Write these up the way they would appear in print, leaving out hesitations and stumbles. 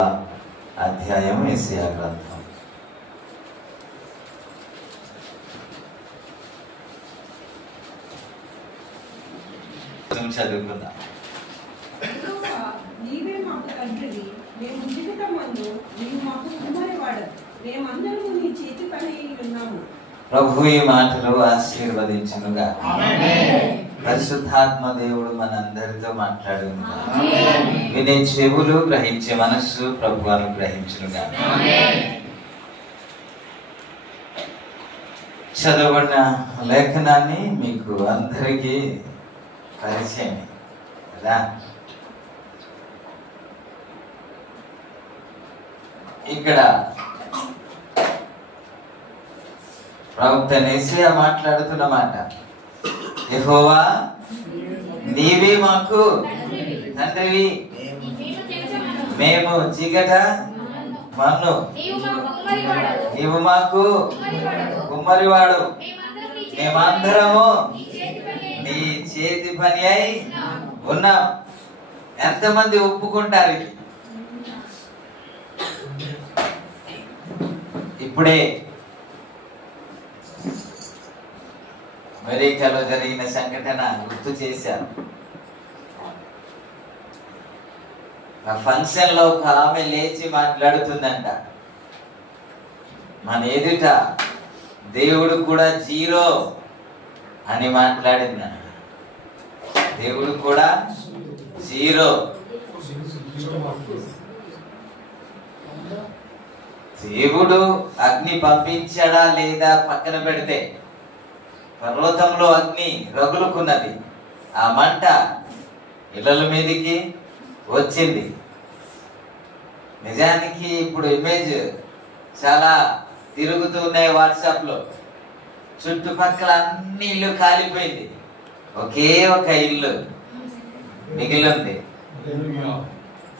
అధ్యాయం యెషయా గ్రంథం. చదువుకుందాం. నీవే మాకు తండ్రివి, మేము జీవితమందు నీవు మాకు కుమారివాడవు, మేమందరము నీ చేతి పని ఉన్నాము. ప్రభు ఈ మాటలు ఆశీర్వదించునుగా. పరిశుద్ధాత్మ దేవుడు మనందరితో మాట్లాడునుగా. వినే చెవులు, గ్రహించే మనస్సు ప్రభు అనుగ్రహించునుగా. చదవబడిన లేఖనాన్ని మీకు అందరికీ పరిచయం కదా. ఇక్కడ ప్రవక్త యెషయా మాట్లాడుతున్న మాట, యెహోవా నీవే మాకు తండ్రివి, మేము చీకట మన్ను, నీవు మాకు కుమ్మరివాడు, మేమందరము నీ చేతి పని అయి ఉన్నాం. ఎంతమంది ఒప్పుకుంటారు ఇది? ఇప్పుడే అమెరికాలో జరిగిన సంఘటన గుర్తు చేశారు. ఆ ఫంక్షన్ లో ఒక ఆమె లేచి మాట్లాడుతుందంట, మన ఎదుట దేవుడు కూడా జీరో అని మాట్లాడిందంట. దేవుడు కూడా జీరో. దేవుడు అగ్ని పంపించాడా లేదా పక్కన పెడితే, పర్వతంలో అగ్ని రగులుకున్నది, ఆ మంట ఇళ్ళల మీదకి వచ్చింది. నిజానికి ఇప్పుడు ఇమేజ్ చాలా తిరుగుతూ ఉన్నాయి వాట్సాప్ లో. చుట్టుపక్కల అన్ని ఇల్లు కాలిపోయింది, ఒకే ఒక ఇల్లు మిగిలింది.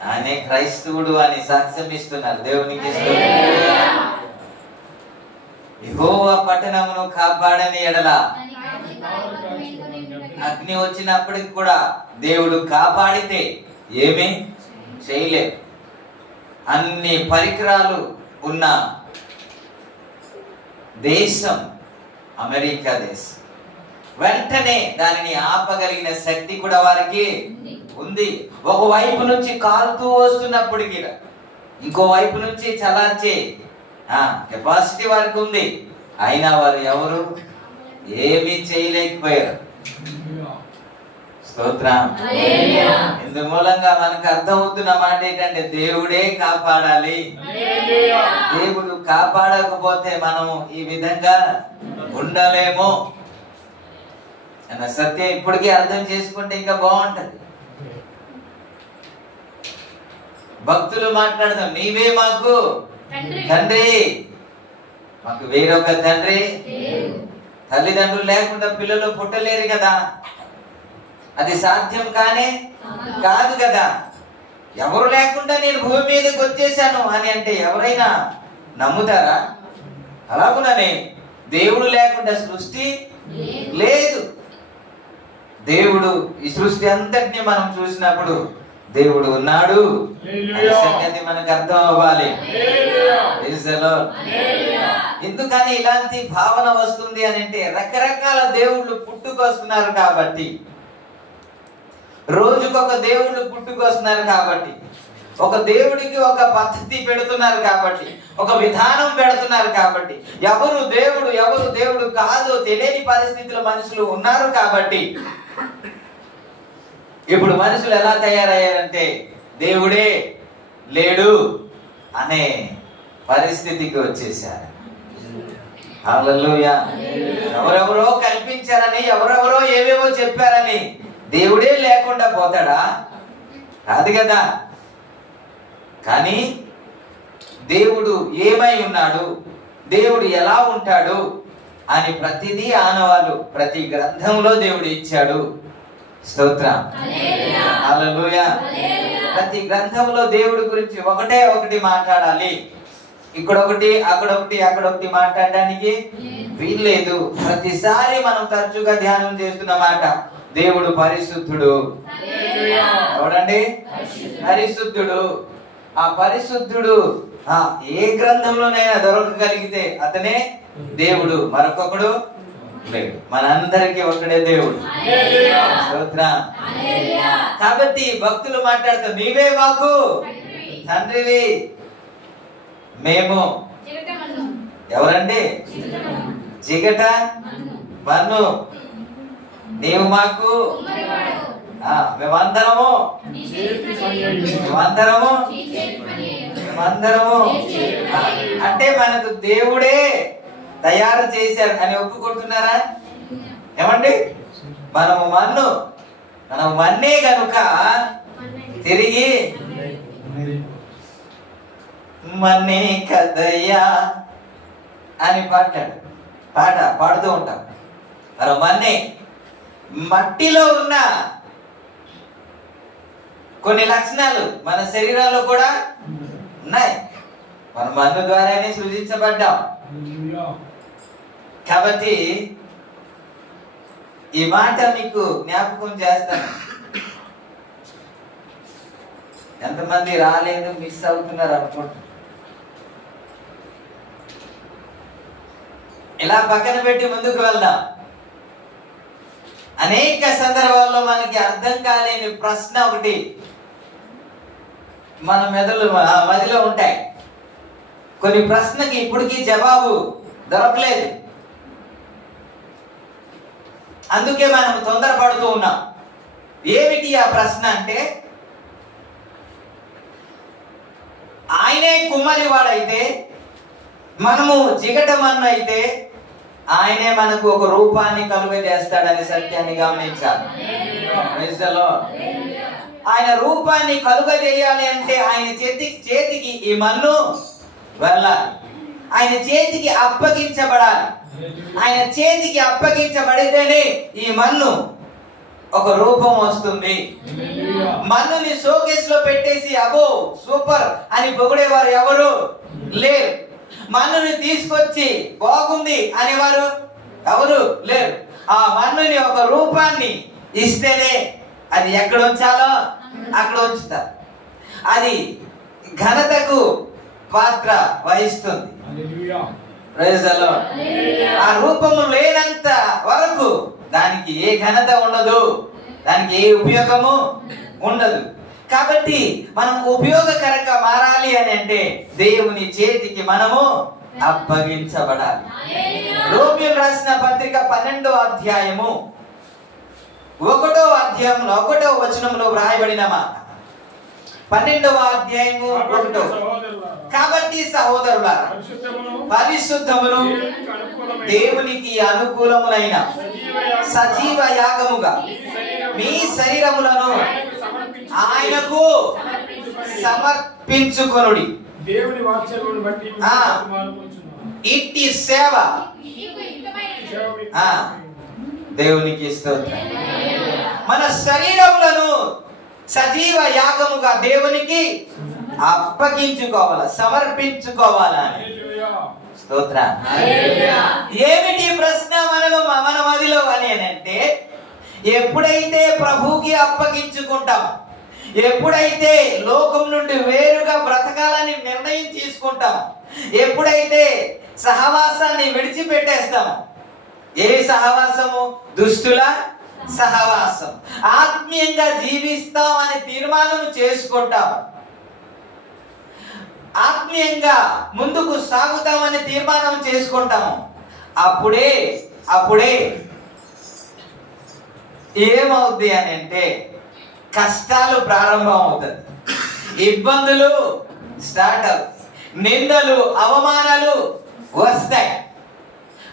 ఆయనే క్రైస్తవుడు అని సాక్ష్యం ఇస్తున్నారు. దేవునికి యెహోవా పట్టణమును కాపాడని ఎడల అగ్ని వచ్చినప్పటికి కూడా దేవుడు కాపాడితే ఏమీ చేయలేదు. అన్ని పరికరాలు ఉన్న దేశం అమెరికా దేశం. వెంటనే దానిని ఆపగలిగిన శక్తి కూడా వారికి ఉంది. ఒక వైపు నుంచి కాలుతూ వస్తున్నప్పటికీ ఇంకో వైపు నుంచి చలార్చే కెపాసిటీ వారికి ఉంది. అయినా వారు ఎవరు ఏమీ చేయలేకపోయారు. స్తోత్రం. ఇందు మూలంగా మనకు అర్థమవుతున్న మాట ఏంటంటే, దేవుడే కాపాడాలి. దేవుడు కాపాడకపోతే మనం ఈ విధంగా ఉండలేము అన్న సత్యం ఇప్పటికీ అర్థం చేసుకుంటే ఇంకా బాగుంటది. భక్తులు మాట్లాడదాం, నీవే మాకు తండ్రి. మాకు వేరొక తండ్రి, తల్లిదండ్రులు లేకుండా పిల్లలు పుట్టలేరు కదా. అది సాధ్యం కానే కాదు కదా. ఎవరు లేకుండా నేను భూమి మీదకి వచ్చేసాను అని అంటే ఎవరైనా నమ్ముతారా? అలాగుననే దేవుడు లేకుండా సృష్టి లేదు. దేవుడు ఈ సృష్టి అంతటిని మనం చూసినప్పుడు దేవుడు ఉన్నాడు అనే సంగతి మనకు అర్థం అవ్వాలి. ఎందుకని ఇలాంటి భావన వస్తుంది అని అంటే, రకరకాల దేవుళ్ళు పుట్టుకొస్తున్నారు కాబట్టి, రోజుకొక దేవుళ్ళు పుట్టుకొస్తున్నారు కాబట్టి, ఒక దేవుడికి ఒక పద్ధతి పెడుతున్నారు కాబట్టి, ఒక విధానం పెడుతున్నారు కాబట్టి, ఎవరు దేవుడు ఎవరు దేవుడు కాదు తెలియని పరిస్థితుల్లో మనుషులు ఉన్నారు కాబట్టి, ఇప్పుడు మనుషులు ఎలా తయారయ్యారంటే దేవుడే లేడు అనే పరిస్థితికి వచ్చేసారు. హల్లెలూయా. ఎవరెవరో కల్పించారని, ఎవరెవరో ఏవేవో చెప్పారని దేవుడే లేకుండా పోతాడా? కాదు కదా. కానీ దేవుడు ఏమై ఉన్నాడు, దేవుడు ఎలా ఉంటాడు అని ప్రతిదీ ఆనవాళ్ళు ప్రతి గ్రంథంలో దేవుడు ఇచ్చాడు. స్తోత్రం. హల్లెలూయా. ప్రతి గ్రంథంలో దేవుడి గురించి ఒకటే ఒకటి మాట్లాడాలి, ఇక్కడొకటి అక్కడొకటి అక్కడొకటి మాట్లాడడానికి వీల్లేదు. ప్రతిసారి మనం తరచుగా ధ్యానం చేస్తున్న మాట, దేవుడు పరిశుద్ధుడు. ఎవడండి? పరిశుద్ధుడు. ఆ పరిశుద్ధుడు ఏ గ్రంథంలోనైనా దొరకగలిగితే అతనే దేవుడు, మరొకడు లేడు. మనందరికీ ఒకడే దేవుడు. స్తోత్రం. కాబట్టి భక్తులు మాట్లాడుతారు, నీవే మాకు తండ్రివి, మేము ఎవరండి? జిగట మన్ను, నీవు మాకు మేమందరము అంటే మనకు దేవుడే తయారు చేశారు అని ఒప్పుకుంటున్నారా? ఏమండి? మనము మన్నే గనుక తిరిగి మన్నే కదయ్యా అని పాడుతూ ఉంటాం. మరి మన్నే మట్టిలో ఉన్న కొన్ని లక్షణాలు మన శరీరాల్లో కూడా ఉన్నాయి. మన మన్ను ద్వారానే సృజించబడ్డాం. కాబట్టి ఈ మాట మీకు జ్ఞాపకం చేస్తాను. ఎంతమంది రాలేదు, మిస్ అవుతున్నారు అనుకుంటున్నారు. ఇలా పక్కన పెట్టి ముందుకు వెళ్దాం. అనేక సందర్భాల్లో మనకి అర్థం కాలేని ప్రశ్న ఒకటి మన మదిలో ఉంటాయి. కొన్ని ప్రశ్నకి ఇప్పటికీ జవాబు దొరకలేదు. అందుకే మనం తొందరపడుతూ ఉన్నాం. ఏమిటి ఆ ప్రశ్న అంటే, ఆయనే కుమ్మరివాడైతే, మనము జిగటమన్ను అయితే, ఆయనే మనకు ఒక రూపాన్ని కలుగజేస్తాడనే సత్యాన్ని గమనించాలి. ఆయన రూపాన్ని కలుగజేయాలి అంటే ఆయన చేతికి ఈ మన్ను వెళ్ళాలి. ఆయన చేతికి అప్పగించబడాలి. ఆయన చేతికి అప్పగించబడితేనే ఈ మన్ను ఒక రూపం వస్తుంది. మన్నుని షోకేస్ లో పెట్టేసి అబో సూపర్ అని పొగిడేవారు ఎవరు లేరు. మన్నుని తీసుకొచ్చి బాగుంది అనేవారు ఎవరు లేరు. ఆ మన్నుని ఒక రూపాన్ని ఇస్తేనే అది ఎక్కడ ఉంచాలో అక్కడ ఉంచుతారు. అది ఘనతకు పాత్ర వహిస్తుంది. ఆ రూపము లేనంత వరకు దానికి ఏ ఘనత ఉండదు, దానికి ఏ ఉపయోగము ఉండదు. కాబట్టి మనం ఉపయోగకరంగా మారాలి అని అంటే దేవుని చేతికి మనము అప్పగించబడాలి. రోమీయులకు రాసిన పత్రిక 12వ అధ్యాయము 1వ అధ్యాయంలో 1వ వచనంలో వ్రాయబడిన మాట. 12వ అధ్యాయము 1. కాబట్టి సహోదరులారా, పరిశుద్ధమును దేవునికి అనుకూలమునైన సజీవ యాగముగా మీ శరీరములను ఆయనకు సమర్పించుకొనుడి. ఇట్టి సేవ దేవునికి స్తోత్రం. మన శరీరములను సజీవ యాగముగా దేవునికి అప్పగించుకోవాలి, సమర్పించుకోవాలని. స్తోత్రం. ఏమిటి ప్రశ్న మన మదిలో అని అంటే, ఎప్పుడైతే ప్రభువుకి అప్పగించుకుంటాం, ఎప్పుడైతే లోకం నుండి వేరుగా బ్రతకాలని నిర్ణయం తీసుకుంటాం, ఎప్పుడైతే సహవాసాన్ని విడిచిపెట్టేస్తాం, ఏ సహవాసము? దుష్టుల సహవాసం. ఆత్మీయంగా జీవిస్తామని తీర్మానం చేసుకుంటాం, ఆత్మీయంగా ముందుకు సాగుతామని తీర్మానం చేసుకుంటాము. అప్పుడే ఏమవుద్ది అని అంటే కష్టాలు ప్రారంభం అవుతుంది, ఇబ్బందులు స్టార్ట్ అవుతాయి, నిందలు అవమానాలు వస్తాయి.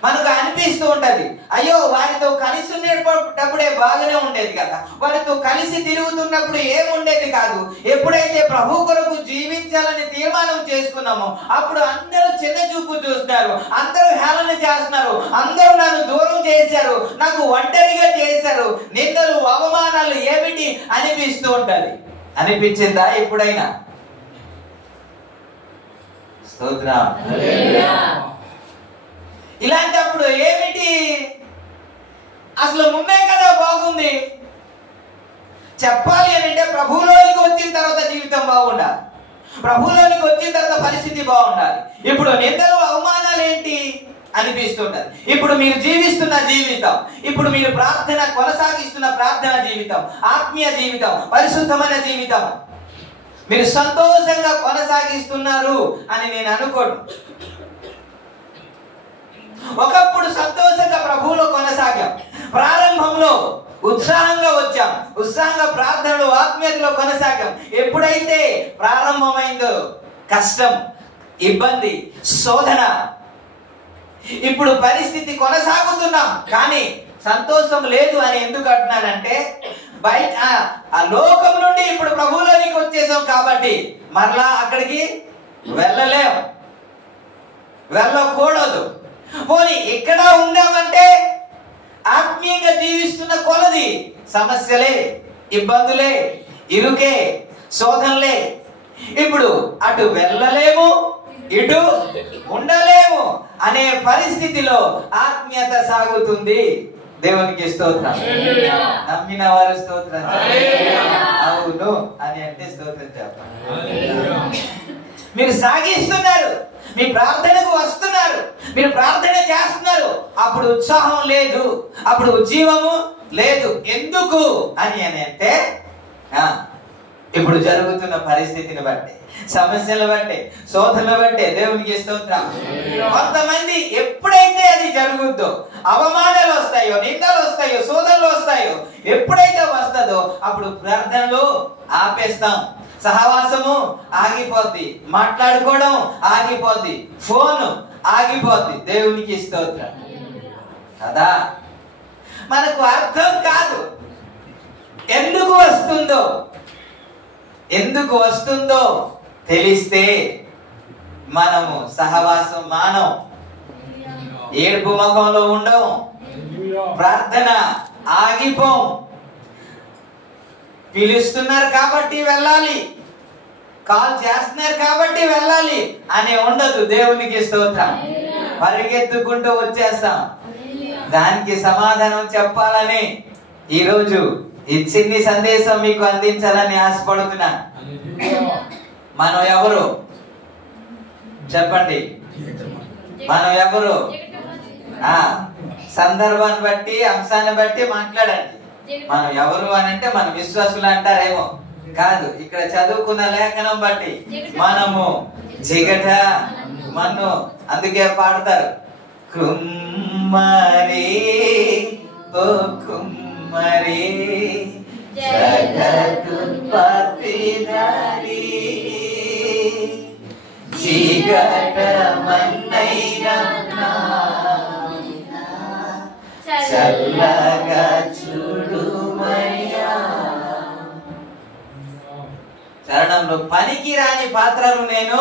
మనకు అనిపిస్తూ ఉంటది, అయ్యో వారితో కలిసి ఉండేటప్పుడే బాగానే ఉండేది కదా, వారితో కలిసి తిరుగుతున్నప్పుడు ఏముండేది కాదు. ఎప్పుడైతే ప్రభు కొరకు జీవించాలని తీర్మానం చేసుకున్నామో అప్పుడు అందరూ చిన్న చూపు చూస్తున్నారు, అందరూ హేళన చేస్తున్నారు, అందరూ నన్ను దూరం చేశారు, నాకు ఒంటరిగా చేశారు, నిందలు అవమానాలు ఏమిటి అనిపిస్తూ ఉంటది. అనిపించిందా ఎప్పుడైనా? స్తోత్రం. ఇలాంటప్పుడు ఏమిటి, అసలు ముందే కదా బాగుంది. చెప్పాలి అని అంటే ప్రభువులోకి వచ్చిన తర్వాత జీవితం బాగుండాలి. ప్రభువులోనికి వచ్చిన తర్వాత పరిస్థితి బాగుండాలి. ఇప్పుడు నిందలు అవమానాలు ఏంటి అనిపిస్తుంటది. ఇప్పుడు మీరు జీవిస్తున్న జీవితం, ఇప్పుడు మీరు ప్రార్థన కొనసాగిస్తున్న ప్రార్థన జీవితం, ఆత్మీయ జీవితం, పరిశుద్ధమైన జీవితం మీరు సంతోషంగా కొనసాగిస్తున్నారు అని నేను అనుకోను. ఒకప్పుడు సంతోషంగా ప్రభువులో కొనసాగాం, ప్రారంభంలో ఉత్సాహంగా వచ్చాం, ఉత్సాహంగా ప్రార్థనలు ఆత్మీయతలో కొనసాగాం. ఎప్పుడైతే ప్రారంభమైందో కష్టం, ఇబ్బంది, శోధన, ఇప్పుడు పరిస్థితి కొనసాగుతున్నాం కానీ సంతోషం లేదు అని ఎందుకు అంటున్నానంటే, బయట ఆ లోకం నుండి ఇప్పుడు ప్రభువులోనికి వచ్చేసాం కాబట్టి మరలా అక్కడికి వెళ్ళలేం, వెళ్ళకూడదు. పోనీ ఇక్కడ ఉందామంటే ఆత్మీయంగా జీవిస్తున్న కొలది సమస్యలే, ఇబ్బందులే, ఇరుకే, శోధనలే. ఇప్పుడు అటు వెళ్ళలేము, ఇటు ఉండలేము అనే పరిస్థితిలో ఆత్మీయత సాగుతుంది. దేవునికి స్తోత్రం. నమ్మిన వారు స్తోత్రం, అవును అని అంటే స్తోత్రం చెప్పండి. మీరు సాగిస్తున్నారు, మీ ప్రార్థనకు వస్తున్నారు, మీరు ప్రార్థన చేస్తున్నారు, అప్పుడు ఉత్సాహం లేదు, అప్పుడు ఉజ్జీవము లేదు. ఎందుకు అని అంటే ఇప్పుడు జరుగుతున్న పరిస్థితిని బట్టి, సమస్యలు బట్టి, శోధనలు బట్టి దేవునికి స్తోత్రం. కొంతమంది ఎప్పుడైతే అది జరుగుద్దో, అవమానాలు వస్తాయో, నిందలు వస్తాయో, శోధనలు వస్తాయో, ఎప్పుడైతే వస్తుందో అప్పుడు ప్రార్థనలు ఆపేస్తాం, సహవాసము ఆగిపోద్ది, మాట్లాడుకోవడం ఆగిపోద్ది, ఫోన్ ఆగిపోద్ది. దేవునికి స్తోత్రం కదా. మనకు అర్థం కాదు ఎందుకు వస్తుందో. ఎందుకు వస్తుందో తెలిస్తే మనము సహవాసం మానం, ఏడుపు ముఖంలో ఉండవు, ప్రార్థన ఆగిపోం. పిలుస్తున్నారు కాబట్టి వెళ్ళాలి, కాల్ చేస్తున్నారు కాబట్టి వెళ్ళాలి అని ఉండదు. దేవునికి స్తోత్రం. పరిగెత్తుకుంటూ వచ్చేస్తాం. దానికి సమాధానం చెప్పాలని ఈరోజు ఈ చిన్ని సందేశం మీకు అందించాలని ఆశపడుతున్నాను. మనం ఎవరు చెప్పండి? మనం ఎవరు? సందర్భాన్ని బట్టి, అంశాన్ని బట్టి మాట్లాడండి. మనం ఎవరు అని అంటే మన విశ్వాసులు అంటారేమో, కాదు. ఇక్కడ చదువుకున్న లేఖనం బట్టి మనము జిగట మన్ను. అందుకే పాడతారు, కుమ్మరి ఓ కుమ్మరి జగదుత్పత్తిదారి, జిగట మన్నైనా చల్లగా చూడుమయ్యా. చరణంలో పనికి రాని పాత్రలు నేను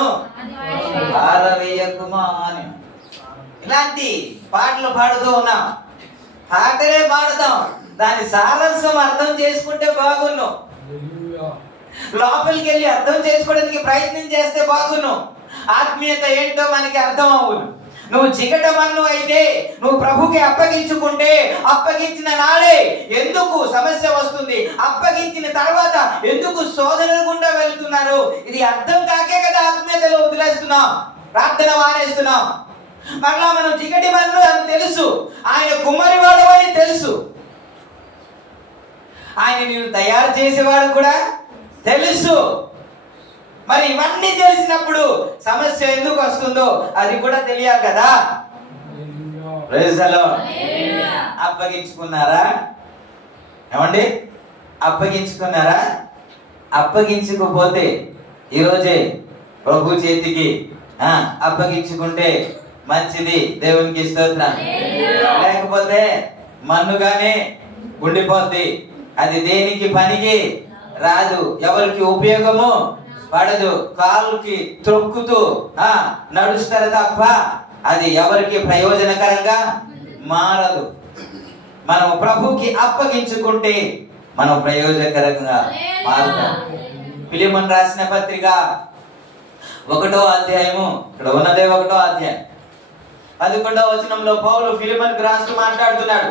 పారవేయకుమా అని ఇలాంటి పాటలు పాడుతూ ఉన్నాం. పాటలే పాడతాం, దాని సారాంశం అర్థం చేసుకుంటే బాగున్ను. లోపలికి వెళ్ళి అర్థం చేసుకోవడానికి ప్రయత్నం చేస్తే బాగున్ను. ఆత్మీయత ఏంటో మనకి అర్థం అవును. నువ్వు జిగటమన్ను అయితే, నువ్వు ప్రభుకి అప్పగించుకుంటే, అప్పగించిన నాడే ఎందుకు సమస్య వస్తుంది, అప్పగించిన తర్వాత ఎందుకు శోధనల గుండా వెళ్తున్నారు, ఇది అర్థం కాకే కదా ఆత్మీయతలో వదిలేస్తున్నాం, ప్రార్థన మానేస్తున్నాం. మరలా మనం జిగటి మన్ను అని తెలుసు, ఆయన కుమ్మరివాడు అని తెలుసు, ఆయన నేను తయారు చేసేవాడు కూడా తెలుసు. మరి ఇవన్నీ తెలిసినప్పుడు సమస్య ఎందుకు వస్తుందో అది కూడా తెలియాలి కదా. అప్పగించుకున్నారా? ఏమండి, అప్పగించుకున్నారా? అప్పగించుకోపోతే ఈరోజే ప్రభు చేతికి అప్పగించుకుంటే మంచిది. దేవునికి స్తోత్రం. లేకపోతే మన్నుగానే ఉండిపోద్ది. అది దేనికి పనికి రాదు, ఎవరికి ఉపయోగము పడదు. కాలుకి త్రొక్కుతూ నడుస్తారు తప్ప అది ఎవరికి ప్రయోజనకరంగా మారదు. మనం ప్రభుకి అప్పగించుకుంటే మనం ప్రయోజనకరంగా మారుతాం. ఫిలిమోను రాసిన పత్రిక 1వ అధ్యాయము, ఇక్కడ ఉన్నదే 1వ అధ్యాయం 11వ వచనంలో పౌలు ఫిలిమోనుకు రాస్తూ మాట్లాడుతున్నాడు.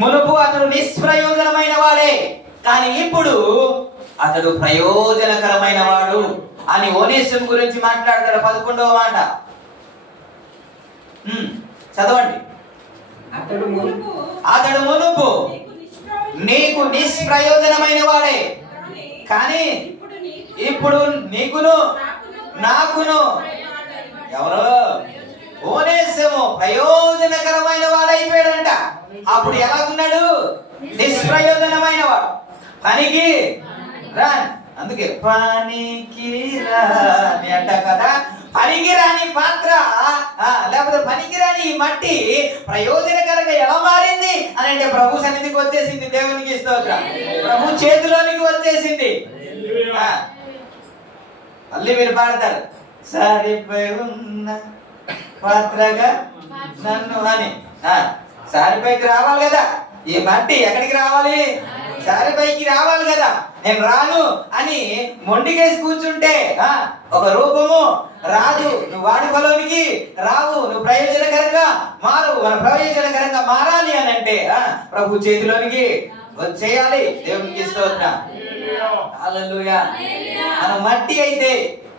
మునుపు అతడు నిష్ప్రయోజనమైన వాడే, కానీ ఇప్పుడు అతడు ప్రయోజనకరమైన వాడు. అని ఓనేసిము గురించి మాట్లాడతాడు. 11వ మాట చదవండి. అతడు మునుపు నీకు నిష్ప్రయోజనమైన వాడే, కానీ ఇప్పుడు నీకును నాకును ఎవరు? ఓనేసిము ప్రయోజనకరమైన వాడైపోయాడంట. అప్పుడు ఎలాగున్నాడు? నిష్ప్రయోజనమైన వాడు, పనికి రాని. అందుకే పనికి రాని అంట కదా. పనికిరాని పాత్ర లేకపోతే పనికిరాని ఈ మట్టి ప్రయోజనకరంగా ఎలా మారింది అని అంటే ప్రభు సన్నిధికి వచ్చేసింది. దేవునికి స్తోత్రం. ప్రభు చేతిలోనికి వచ్చేసింది. మళ్ళీ మీరు పాడతారు, సారిపై ఉన్న పాత్రగా నన్ను అని. సారిపైకి రావాలి కదా. ఈ మట్టి ఎక్కడికి రావాలి? సారిపైకి రావాలి కదా. నేను రాను అని మొండికేసి కూర్చుంటే ఒక రూపము రాదు. నువ్వు వాడుకలోనికి రావు. నువ్వు ప్రయోజనకరంగా మారు. మన ప్రయోజనకరంగా మారాలి అని అంటే ప్రభు చేతిలోనికి వచ్చేయాలి. దేవునికి స్తోత్రం. హల్లెలూయా.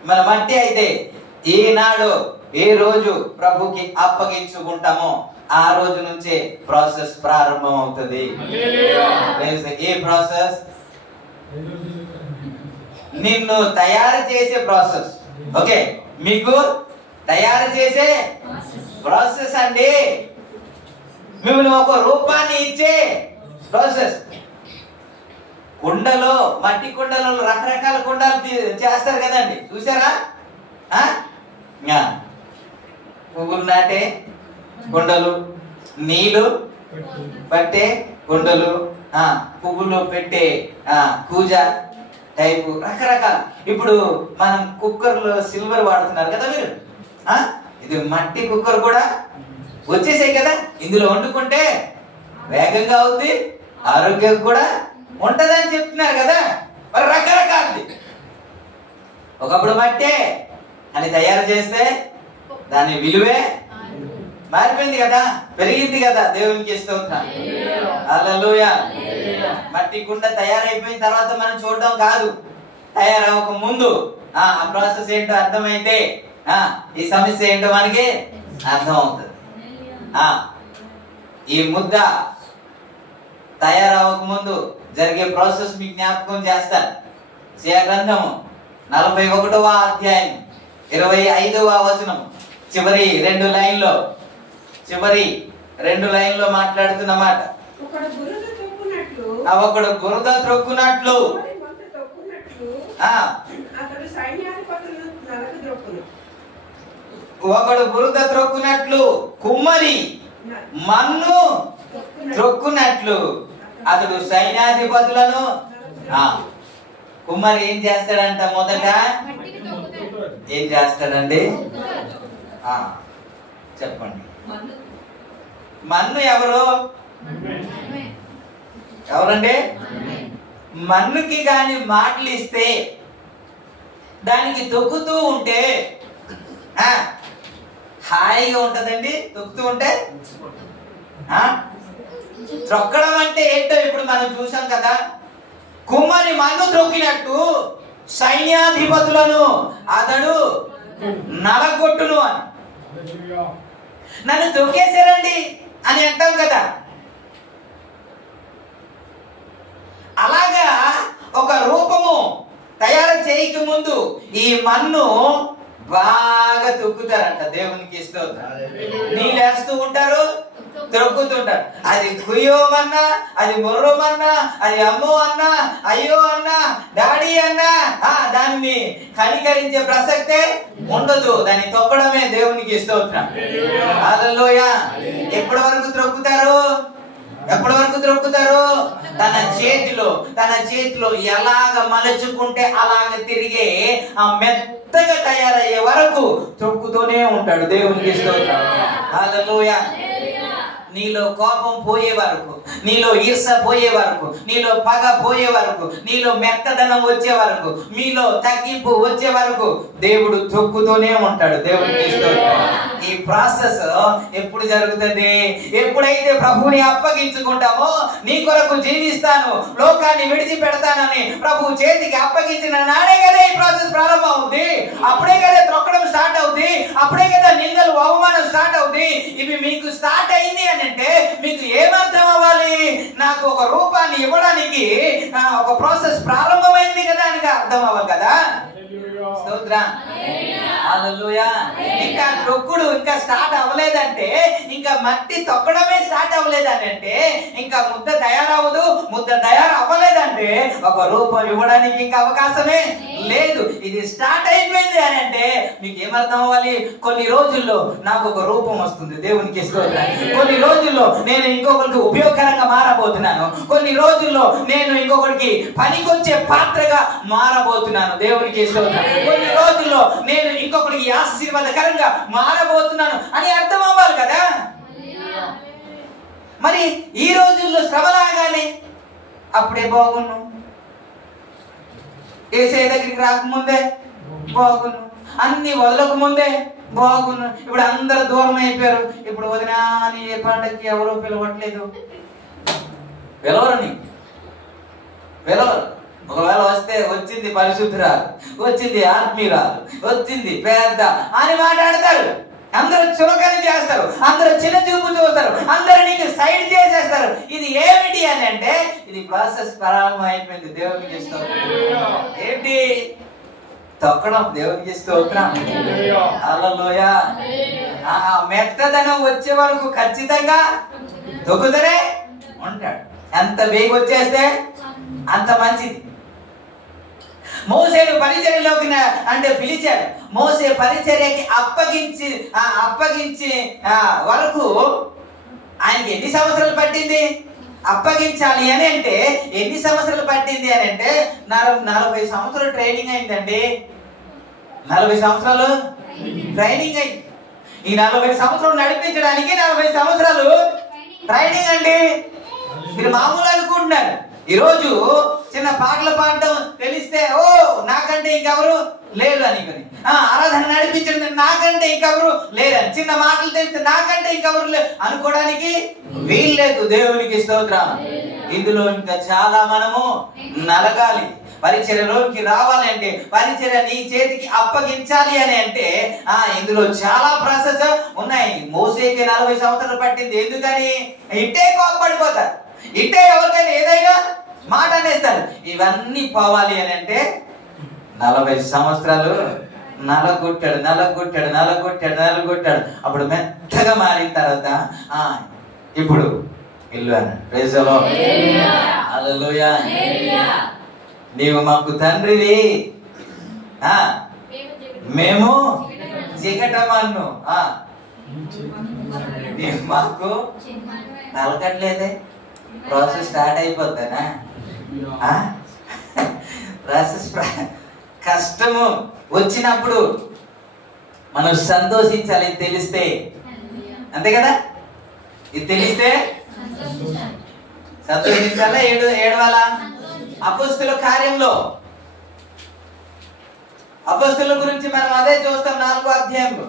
మన మట్టి అయితే ఈనాడు ఏ రోజు ప్రభుకి అప్పగించుకుంటామో ఆ రోజు నుంచే ప్రాసెస్ ప్రారంభం అవుతుంది. ఏ ప్రాసెస్? నిన్ను తయారు చేసే ప్రాసెస్. ఓకే, మీకు తయారు చేసే ప్రాసెస్ అండి. మిమ్మల్ని ఒక రూపాన్ని ఇచ్చే ప్రాసెస్. కుండలో, మట్టి కుండలో రకరకాల కుండలు చేస్తారు కదండి, చూసారా? పువ్వులు నాటే కుండలు, నీళ్లు పట్టే కుండలు, పువ్వులు పెట్టే కూజ టైపు రకరకాల. ఇప్పుడు మనం కుక్కర్లో సిల్వర్ వాడుతున్నారు కదా మీరు. ఇది మట్టి కుక్కర్ కూడా వచ్చేసాయి కదా. ఇందులో వండుకుంటే వేగంగా అవుద్ది, ఆరోగ్యం కూడా ఉంటదని చెప్తున్నారు కదా. మరి రకరకాలది. ఒకప్పుడు మట్టే అని తయారు చేస్తే దాని విలువే మారిపోయింది కదా, పెరిగింది కదా. దేవునికి స్తోత్రం. హల్లెలూయా. మట్టి కుండ తయారైపోయిన తర్వాత మనం చూడడం కాదు, తయారవ్వక ముందు ఆ ప్రాసెస్ ఏంటో అర్థమైతే ఈ సమస్య ఏంటో మనకి అర్థం అవుతుంది. ఈ ముద్ద తయారవ్వక ముందు జరిగే ప్రాసెస్ మీకు జ్ఞాపకం చేస్తాను. యెషయా గ్రంథము 41వ అధ్యాయం 25వ వచనం చివరి రెండు లైన్లో మాట్లాడుతున్న మాట. ఒకడు బురద త్రొక్కునట్లు ఒకడు బురద త్రొక్కునట్లు, కుమ్మరి మన్ను త్రొక్కునట్లు అతడు సైన్యాధిపతులను. కుమ్మరి ఏం చేస్తాడంట? మొదట ఏం చేస్తాడండి? చెప్పండి. మన్ను ఎవరండి? మన్నుకి గాని మాటలు ఇస్తే దానికి తొక్కుతూ ఉంటే హాయిగా ఉంటదండి. తొక్కుతూ ఉంటే త్రొక్కడం అంటే ఏంటో ఇప్పుడు మనం చూసాం కదా. కుమ్మరి మన్ను త్రొక్కినట్టు సైన్యాధిపతులను అతడు నలగొట్టును అని. నన్ను తొక్కేశారండి అని అంటాం కదా. అలాగా ఒక రూపము తయారు చేయక ముందు ఈ మన్ను బాగా తొక్కుతారంట. దేవునికి స్తోత్రం. నీళ్ళేస్తూ ఉంటారు, తొక్కుతుంటారు. అది కుయ్యోమన్నా, అది మొర్రమన్నా, అది అమ్మో అన్నా, అయ్యో అన్నా, డాడీ అన్నా దాన్ని కనికరించే ప్రసక్తే ఉండదు. దాన్ని తొక్కడమే దేవునికి స్తోత్రం. హల్లెలూయా. ఎప్పటి వరకు త్రొక్కుతారు? తన చేతిలో ఎలాగ మలచుకుంటే అలాగ తిరిగే ఆ మెత్తగా తయారయ్యే వరకు తొక్కుతూనే ఉంటాడు. దేవునికి స్తోత్రం. హల్లెలూయా. నీలో కోపం పోయే వరకు, నీలో ఈర్ష పోయే వరకు, నీలో పగ పోయే వరకు, నీలో మెత్తదనం వచ్చే వరకు, మీలో తగ్గింపు వచ్చే వరకు దేవుడు తొక్కుతూనే ఉంటాడు. దేవుడికి ఈ ప్రాసెస్ ఎప్పుడు జరుగుతుంది? ఎప్పుడైతే ప్రభువుని అప్పగించుకుంటామో, నీ కొరకు జీవిస్తాను, లోకాన్ని విడిచిపెడతానని ప్రభు చేతికి అప్పగించిన నాడే కదా ఈ ప్రాసెస్ ప్రారంభం అవుతుంది. అప్పుడే కదా త్రొక్కడం స్టార్ట్ అవుతుంది. అప్పుడే కదా నిందలు, అవమానం స్టార్ట్ అవుతుంది. ఇవి మీకు స్టార్ట్ అయింది అని అంటే మీకు ఏమర్థం అవ్వాలి? నాకు ఒక రూపాన్ని ఇవ్వడానికి ఒక ప్రాసెస్ ప్రారంభమైంది కదా అని అర్థం అవ్వాలి కదా. స్తోత్రం, హల్లెలూయా. ఇంకా తొక్కుడు ఇంకా స్టార్ట్ అవ్వలేదంటే, ఇంకా మట్టి తొక్కడమే స్టార్ట్ అవ్వలేదని అంటే, ఇంకా ముద్ద తయారవ్వదు. ముద్ద తయారు అవ్వలేదంటే ఒక రూపం ఇవ్వడానికి ఇంకా అవకాశమే లేదు. ఇది స్టార్ట్ అయిపోయింది అని అంటే మీకు ఏమర్థం అవ్వాలి? కొన్ని రోజుల్లో నాకు ఒక రూపం వస్తుంది. దేవునికి స్తోత్రం. కొన్ని రోజుల్లో నేను ఇంకొకరికి ఉపయోగకరంగా మారబోతున్నాను. కొన్ని రోజుల్లో నేను ఇంకొకరికి పనికొచ్చే పాత్రగా మారబోతున్నాను. దేవునికి స్తోత్రం. కొన్ని రోజుల్లో నేను ఇంకొకరికి ఆశీర్వాదకరంగా మారబోతున్నాను అని అర్థం అవ్వాలి కదా. మరి ఈ రోజుల్లో శ్రమలాగానే అప్పుడే బాగున్నాను, యేసయ్య దగ్గరికి రాకముందే బాగున్నాను, అన్ని వదలకు ముందే బాగున్నాను. ఇప్పుడు అందరు దూరం అయిపోయారు. ఇప్పుడు వదినా అని ఏ పండగకి ఎవరో పిలవట్లేదు. పిలవరు, పిలవరు. ఒకవేళ వస్తే వచ్చింది పరిశుద్ధురాలు, వచ్చింది ఆత్మీయురాలు, వచ్చింది పెద్ద అని మాట్లాడతారు. అందరూ చులకన చేస్తారు, అందరూ చిన్న చూపు చూస్తారు, అందరూ నీకు సైడ్ చేసేస్తారు. ఇది ఏమిటి అని అంటే ఇది ప్రాసెస్ ప్రారంభం అయిపోయింది. దేవునికి స్తోత్రం. ఏంటి? తొక్కడం. దేవునికి స్తోత్రం, హల్లెలూయా. మెత్తదనం వచ్చే వరకు ఖచ్చితంగా తొక్కుతూనే ఉంటాడు. ఎంత వేగి వచ్చేస్తే అంత మంచిది. మోసేను పరిచర్యలోకి అంటే పిలిచాడు. మోసే పరిచర్యకి అప్పగించి వరకు ఆయనకి ఎన్ని సంవత్సరాలు పట్టింది? అప్పగించాలి అని అంటే ఎన్ని సంవత్సరాలు పట్టింది అని అంటే 40 సంవత్సరాలు ట్రైనింగ్ అయిందండి. 40 సంవత్సరాలు ట్రైనింగ్ అయింది. ఈ 40 సంవత్సరాలు నడిపించడానికి 40 సంవత్సరాలు ట్రైనింగ్ అండి. మీరు మామూలు అనుకుంటున్నారు. ఈరోజు చిన్న పాటలు పాడడం తెలిస్తే ఓ నాకంటే ఇంకెవరు లేరు అని, ఆరాధన నడిపించడం నాకంటే ఇంకెవరు లేరని, చిన్న మాటలు తెలిస్తే నాకంటే ఇంకెవరు లేరు అనుకోవడానికి వీల్లేదు. దేవునికి స్తోత్రం. ఇందులో ఇంకా చాలా మనము నలగాలి. పరిచర్యలోకి రావాలి అంటే, పరిచర్య నీ చేతికి అప్పగించాలి అని అంటే ఇందులో చాలా ప్రాసెస్ ఉన్నాయి. మోసేకి 40 సంవత్సరాలు పట్టింది. ఎందుకని? ఇట్టే కోపపడిపోతారు, ఇట్టే ఎవరికైనా ఏదైనా మాట అనేస్తారు. ఇవన్నీ పోవాలి అని అంటే 40 సంవత్సరాలు నలగొట్టాడు. అప్పుడు మెత్తగా మారిన తర్వాత ఇప్పుడు ఇల్లు అన్నాడు. Praise the Lord, hallelujah. నీవు మాకు తండ్రివి, మేము జిగటమన్ను, నీవు మాకు నలగట్లేదే. ప్రాసెస్ స్టార్ట్ అయిపోతానా? ప్రాసెస్ కష్టము వచ్చినప్పుడు మనం సంతోషించాలి. తెలిస్తే అంతే కదా. ఇది తెలిస్తే సంతోషించాలా, ఏడవాలా? అపోస్తుల కార్యంలో అపోస్తుల గురించి మనం అదే చూస్తాం. 4వ అధ్యాయంలో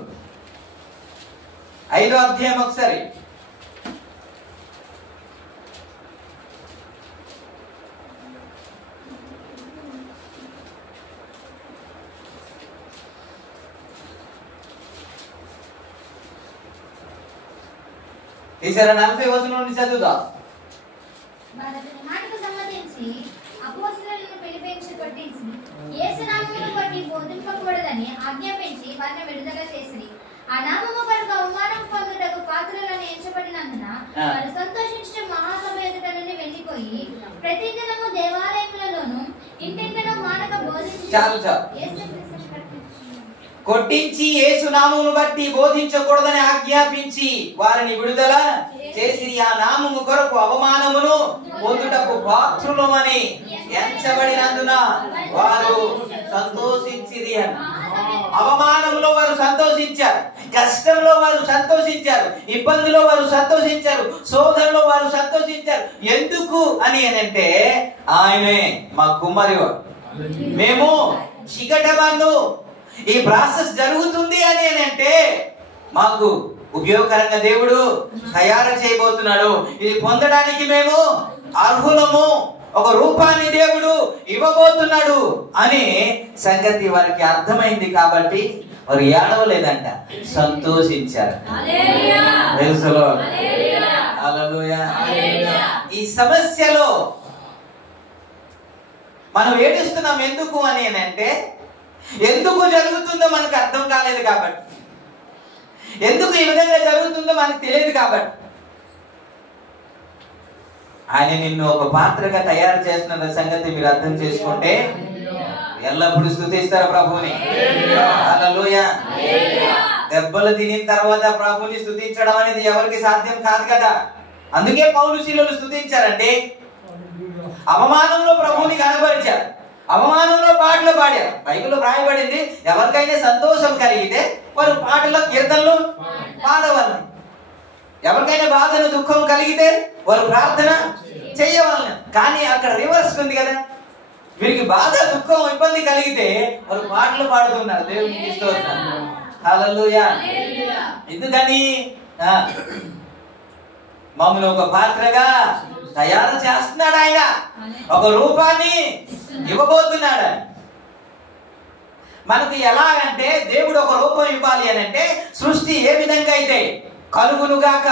5వ అధ్యాయం ఒకసారి ఈసారి 40 వచనం నుండి చదువుదా. మాటకు సంబంధించి అపోస్తలులను పిలిపించి కొట్టించి యేసు నామమును బట్టి బోధింపకూడదని ఆజ్ఞాపించి వారిని విడుదల చేసిరి. ఆ నామము కొరకు అవమానం పొందుటకు పాత్రులను ఎంచబడినందున వారు సంతోషించడం మహాసభ ఎదుట నుండి వెళ్ళిపోయి ప్రతిదినము దేవాలయములలోను ఇంటింటిలో మానక బోధించి కొట్టించి యేసు నామమును బట్టి బోధించకూడదని ఆజ్ఞాపించి వారిని విడుదల చేసిరి. ఆ నామము కొరకు అవమానమును పొందుటకు పాత్రులమని ఎంచబడినందున వారు సంతోషించిరి అని. అవమానంలో వారు సంతోషించారు, కష్టంలో వారు సంతోషించారు, ఇబ్బందిలో వారు సంతోషించారు, శోధనలో వారు సంతోషించారు. ఎందుకు అని అంటే ఆయనే మా కుమ్మరివాడు, మేము చికటవాళ్ళు. ఈ ప్రాసెస్ జరుగుతుంది అని అంటే మాకు ఉపయోగకరంగా దేవుడు తయారు చేయబోతున్నాడు. ఇది పొందడానికి మేము అర్హులము, ఒక రూపాన్ని దేవుడు ఇవ్వబోతున్నాడు అని సంగతి వారికి అర్థమైంది. కాబట్టి వారు ఏడవలేదంట, సంతోషించారు. ఈ సమస్యలో మనం ఏడుస్తున్నాం ఎందుకు అని అంటే, ఎందుకు జరుగుతుందో మనకు అర్థం కాలేదు కాబట్టి, ఎందుకు ఈ విధంగా జరుగుతుందో మనకు తెలియదు కాబట్టి. ఆయన నిన్ను ఒక పాత్రగా తయారు చేస్తున్న సంగతి మీరు అర్థం చేసుకుంటే ఎల్లప్పుడూ స్తుతిస్తారు ప్రభువుని. హల్లెలూయా. దెబ్బలు తినిన తర్వాత ప్రభువుని స్తుతించడం అనేది ఎవరికి సాధ్యం కాదు కదా. అందుకే పౌలు శీలలు స్తుతించారండి. అవమానంలో ప్రభువుని కనబరిచారు, అవమానంలో పాటలు పాడారు. బైబిల్లో రాయబడింది, ఎవరికైనా సంతోషం కలిగితే వారు పాటలు కీర్తనలు పాడవాలని, ఎవరికైనా బాధను దుఃఖం కలిగితే వారు ప్రార్థన చేయవాలని. కానీ అక్కడ రివర్స్ ఉంది కదా, వీరికి బాధ దుఃఖం ఇబ్బంది కలిగితే వారు పాటలు పాడుతున్నారు. దేవునికి స్తోత్రం. హల్లెలూయా. ఎందుకని? మమ్మల్ని ఒక పాత్రగా తయారు చేస్తున్నాడు ఆయన, ఒక రూపాన్ని ఇవ్వబోతున్నాడు. మనకు ఎలాగంటే దేవుడు ఒక రూపం ఇవ్వాలి అని అంటే, సృష్టి ఏ విధంగా అయితే కలుగునుగాక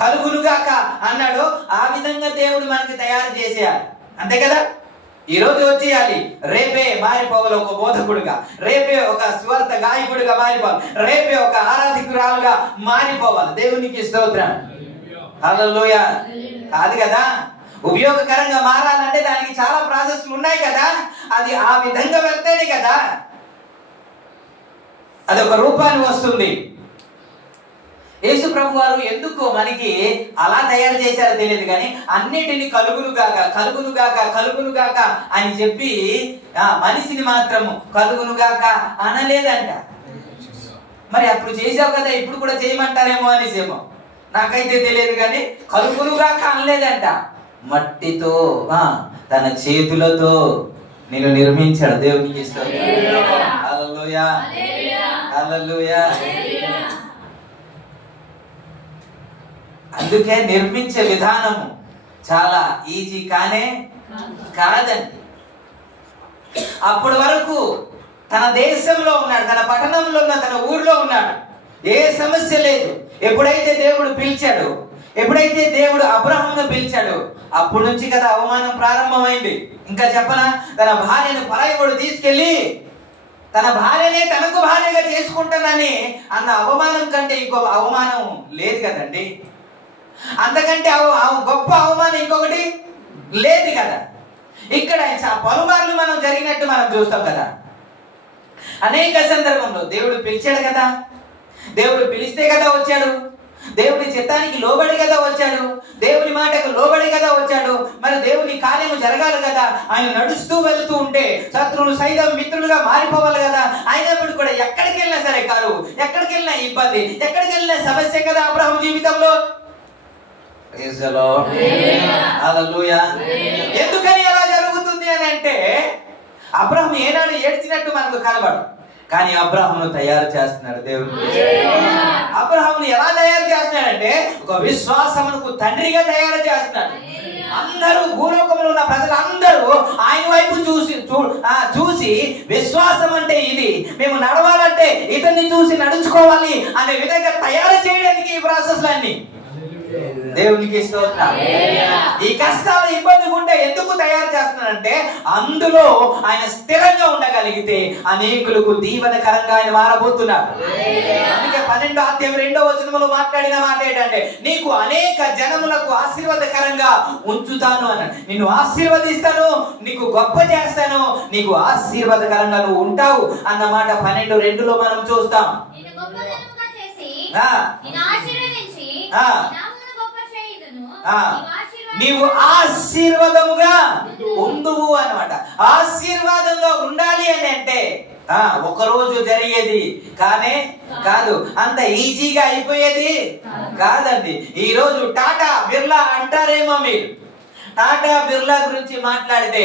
కలుగునుగాక అన్నాడు, ఆ విధంగా దేవుడు మనకి తయారు చేసేయాలి. అంతే కదా. ఈ రోజు వచ్చేయాలి, రేపే మారిపోవాలి ఒక బోధకుడుగా, రేపే ఒక స్వార్థ గాయకుడిగా మారిపోవాలి, రేపే ఒక ఆరాధికురాలుగా మారిపోవాలి. దేవునికి స్తోత్రం. హల్లెలూయా. కాదు కదా. ఉపయోగకరంగా మారాలంటే దానికి చాలా ప్రాసెస్లు ఉన్నాయి కదా. అది ఆ విధంగా వెళ్తేనే కదా అది ఒక రూపాన్ని వస్తుంది. యేసు ప్రభు వారు ఎందుకు మనకి అలా తయారు చేశారో తెలియదు కానీ, అన్నిటిని కలుగునుగాక కలుగునుగాక కలుగునుగాక అని చెప్పి మనిషిని మాత్రము కలుగునుగాక అనలేదంట. మరి అప్పుడు చేసావు కదా, ఇప్పుడు కూడా చేయమంటారేమో అనేసేమో, నాకైతే తెలియదు కానీ కలుగునుగాక అనలేదంట. మట్టితో తన చేతులతో నేను నిర్మించాడు. దేవునికి స్తోత్రం. హల్లెలూయా. హల్లెలూయా. అందుకే నిర్మించే విధానము చాలా ఈజీ కానే కాదండి. అప్పటి వరకు తన దేశంలో ఉన్నాడు, తన పట్టణంలో ఉన్న, తన ఊరిలో ఉన్నాడు, ఏ సమస్య లేదు. ఎప్పుడైతే దేవుడు పిలిచాడు, ఎప్పుడైతే దేవుడు అబ్రహామును పిలిచాడు, అప్పటి నుంచి కదా అవమానం ప్రారంభమైంది. ఇంకా చెప్పనా, తన భార్యను పరాయివాడు తీసుకెళ్లి తన భార్యనే తనకు భార్యగా చేసుకుంటానని అన్న అవమానం కంటే ఇంకో అవమానం లేదు కదండి. అంతకంటే గొప్ప అవమానం ఇంకొకటి లేదు కదా. ఇక్కడ పలుమార్లు మనం జరిగినట్టు మనం చూస్తాం కదా. అనేక సందర్భంలో దేవుడు పిలిచాడు కదా, దేవుడు పిలిస్తే కదా వచ్చాడు, దేవుడి చిత్తానికి లోబడి కదా వచ్చాడు, దేవుని మాటకు లోబడి కదా వచ్చాడు. మరి దేవుని కార్యము జరగాలి కదా. ఆయన నడుస్తూ వెళ్తూ ఉంటే శత్రువులు సైతం మిత్రులుగా మారిపోవాలి కదా. అయినప్పుడు కూడా ఎక్కడికి వెళ్ళినా సరే కారు, ఎక్కడికి వెళ్ళినా ఇబ్బంది, ఎక్కడికి వెళ్ళినా సమస్య కదా అబ్రహాము జీవితంలో. హల్లెలూయా. ఎందుకని అలా జరుగుతుంది అని అంటే, అబ్రహాము ఏనాడు ఏడ్చినట్టు మనకు కనబడు, కానీ అబ్రహామును తయారు చేస్తున్నాడు దేవుడు. అబ్రహామును ఎలా తయారు చేస్తున్నాడంటే, ఒక విశ్వాసమునకు తండ్రిగా తయారు చేస్తున్నాడు. అందరూ భూలోకంలో ఉన్న ప్రజలందరూ ఆయన వైపు చూసి విశ్వాసం అంటే ఇది, మేము నడవాలంటే ఇతన్ని చూసి నడుచుకోవాలి అనే విధంగా తయారు చేయడానికి ఈ ప్రాసెస్లన్నీ. దేవునికి స్తోత్రం. ఈ కష్టాలు ఇబ్బంది ఉంటే ఎందుకు తయారు చేస్తున్నాడంటే, అందులో ఆయన స్థిరంగా ఉండగలిగితే అనేకులకు దీవెనకరంగా ఆయన మారబోతున్నాడు. అందుకే 12వ అధ్యాయం 2వ వచనంలో మాట్లాడిన మాట ఏంటంటే, నీకు అనేక జనములకు ఆశీర్వాదకరంగా ఉంచుతాను అన్నాడు. నిన్ను ఆశీర్వదిస్తాను, నీకు గొప్ప చేస్తాను, నీకు ఆశీర్వాదకరంగా నువ్వు ఉంటావు అన్నమాట 12:2లో మనం చూస్తాం. నీవు ఆశీర్వాదముగా ఉండువు అన్నమాట. ఆశీర్వాదంలో ఉండాలి అని అంటే ఒకరోజు జరిగేది కానీ కాదు, అంత ఈజీగా అయిపోయేది కాదండి. ఈ రోజు టాటా బిర్లా అంటారేమో మీరు. టాటా బిర్లా గురించి మాట్లాడితే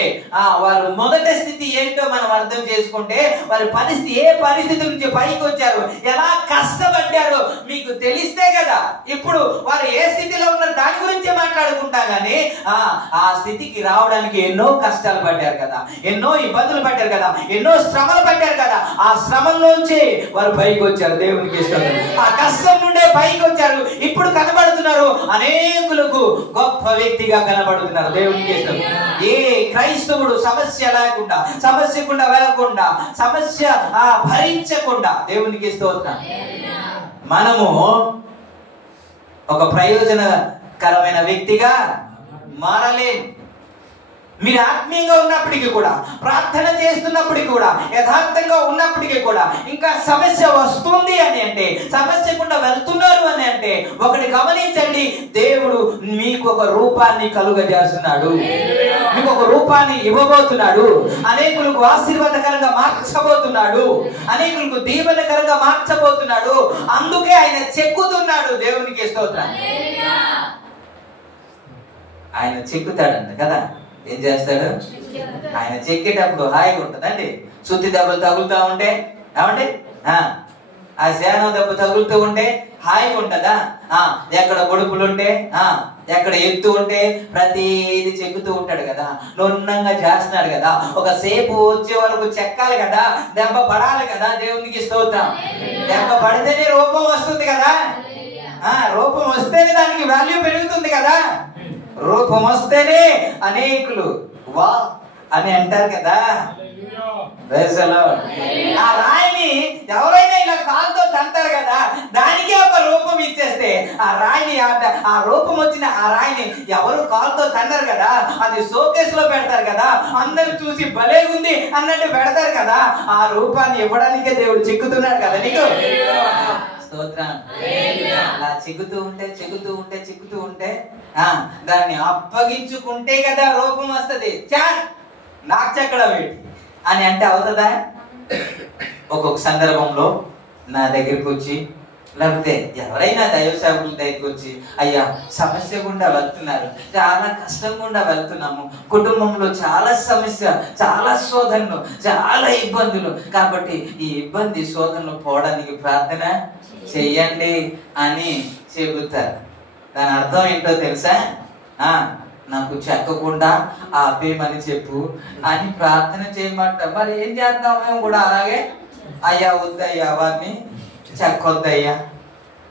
వారు మొదటి స్థితి ఏంటో మనం అర్థం చేసుకుంటే, వారి పరిస్థితి ఏ పరిస్థితి నుంచి పైకి వచ్చారు, ఎలా కష్టపడ్డారో మీకు తెలిస్తే కదా ఇప్పుడు వారు ఏ స్థితిలో ఉన్నారు దాని గురించే మాట్లాడుకుంటాం. కానీ ఆ స్థితికి రావడానికి ఎన్నో కష్టాలు పడ్డారు కదా, ఎన్నో ఇబ్బందులు పడ్డారు కదా, ఎన్నో శ్రమలు పడ్డారు కదా. ఆ శ్రమంలోంచి వారు పైకి వచ్చారు. దేవునికి ఇష్టం. ఆ కష్టం నుండే పైకి వచ్చారు. ఇప్పుడు కనబడుతున్నారు, అనేకులకు గొప్ప వ్యక్తిగా కనబడుతున్నారు. దేవునికి ఇష్టం. ఏ క్రైస్తవుడు సమస్య లేకుండా, సమస్యకుండా వెళ్ళకుండా, సమస్య భరించకుండా, దేవునికి స్తోత్రం, మనము ఒక ప్రయోజనకరమైన వ్యక్తిగా మారలేము. మీరు ఆత్మీయంగా ఉన్నప్పటికీ కూడా, ప్రార్థన చేస్తున్నప్పటికీ కూడా, యథార్థంగా ఉన్నప్పటికీ కూడా, ఇంకా సమస్య వస్తుంది అని అంటే, సమస్యకుండా వెళ్తున్నారు అని అంటే, ఒకటి గమనించండి, దేవుడు మీకు ఒక రూపాన్ని కలుగజేస్తున్నాడు, మీకు ఒక రూపాన్ని ఇవ్వబోతున్నాడు, అనేకులకు ఆశీర్వాదకరంగా మార్చబోతున్నాడు, అనేకులకు దీవెనకరంగా మార్చబోతున్నాడు. అందుకే ఆయన చెక్కుతున్నాడు. దేవునికి స్తోత్రం. ఆయన చెక్కుతాడంట కదా. ఏం చేస్తాడు? ఆయన చెక్కేటప్పుడు హాయిగా ఉంటుందండి. సుత్తి దెబ్బలు తగులుతూ ఉంటే ఏమంటే, ఆ శానం దెబ్బ తగులుతూ ఉంటే హాయిగా ఉంటదా? ఎక్కడ బొడుపులు ఉంటే, ఎక్కడ ఎత్తు ఉంటే ప్రతిది చెక్కుతూ ఉంటాడు కదా, నున్నంగా చేస్తున్నాడు కదా. ఒక సేపు వచ్చే వరకు చెక్కాలి కదా, దెబ్బ పడాలి కదా. దేవునికి స్తోత్రం. దెబ్బ పడితేనే రూపం వస్తుంది కదా. రూపం వస్తేనే దానికి వాల్యూ పెరుగుతుంది కదా. రూపం వస్తేనే అనేకులు వా అని అంటారు కదా. ఆ రాయిని ఎవరైనా ఇలా కాలుతో తంటారు కదా, దానికే ఒక రూపం ఇచ్చేస్తే ఆ రాయిని, ఆ రూపం వచ్చిన ఆ రాయిని ఎవరు కాలుతో తన్నారు కదా, అది షోకేస్ లో పెడతారు కదా, అందరు చూసి భలే ఉంది అన్నట్టు పెడతారు కదా. ఆ రూపాన్ని ఇవ్వడానికే దేవుడు చిక్కుతున్నాడు కదా నీకు. స్తోత్రం. అలా చిక్కుతూ ఉంటే దాన్ని అప్పగించుకుంటే కదా రూపం వస్తుంది. నాకు చెక్కడం ఏంటి అని అంటే అవుతుందా? ఒక్కొక్క సందర్భంలో నా దగ్గరికి వచ్చి, లేకపోతే ఎవరైనా దైవ సేవకుల దగ్గరికి వచ్చి, అయ్యా సమస్య గుండా వెళ్తున్నారు, చాలా కష్టం గుండా వెళ్తున్నాము, కుటుంబంలో చాలా సమస్య, చాలా శోధనలు, చాలా ఇబ్బందులు, కాబట్టి ఈ ఇబ్బంది శోధనలు పోవడానికి ప్రార్థన చెయ్యండి అని చెబుతారు. దాని అర్థం ఏంటో తెలుసా? నాకు చెక్కకుండా ఆపేయమని చెప్పు అని ప్రార్థన చేయమంట. మరి ఏం చేద్దాం? మేము కూడా అలాగే, అయ్యా వద్దయ్యా, వారిని చెక్కొద్దయ్యా,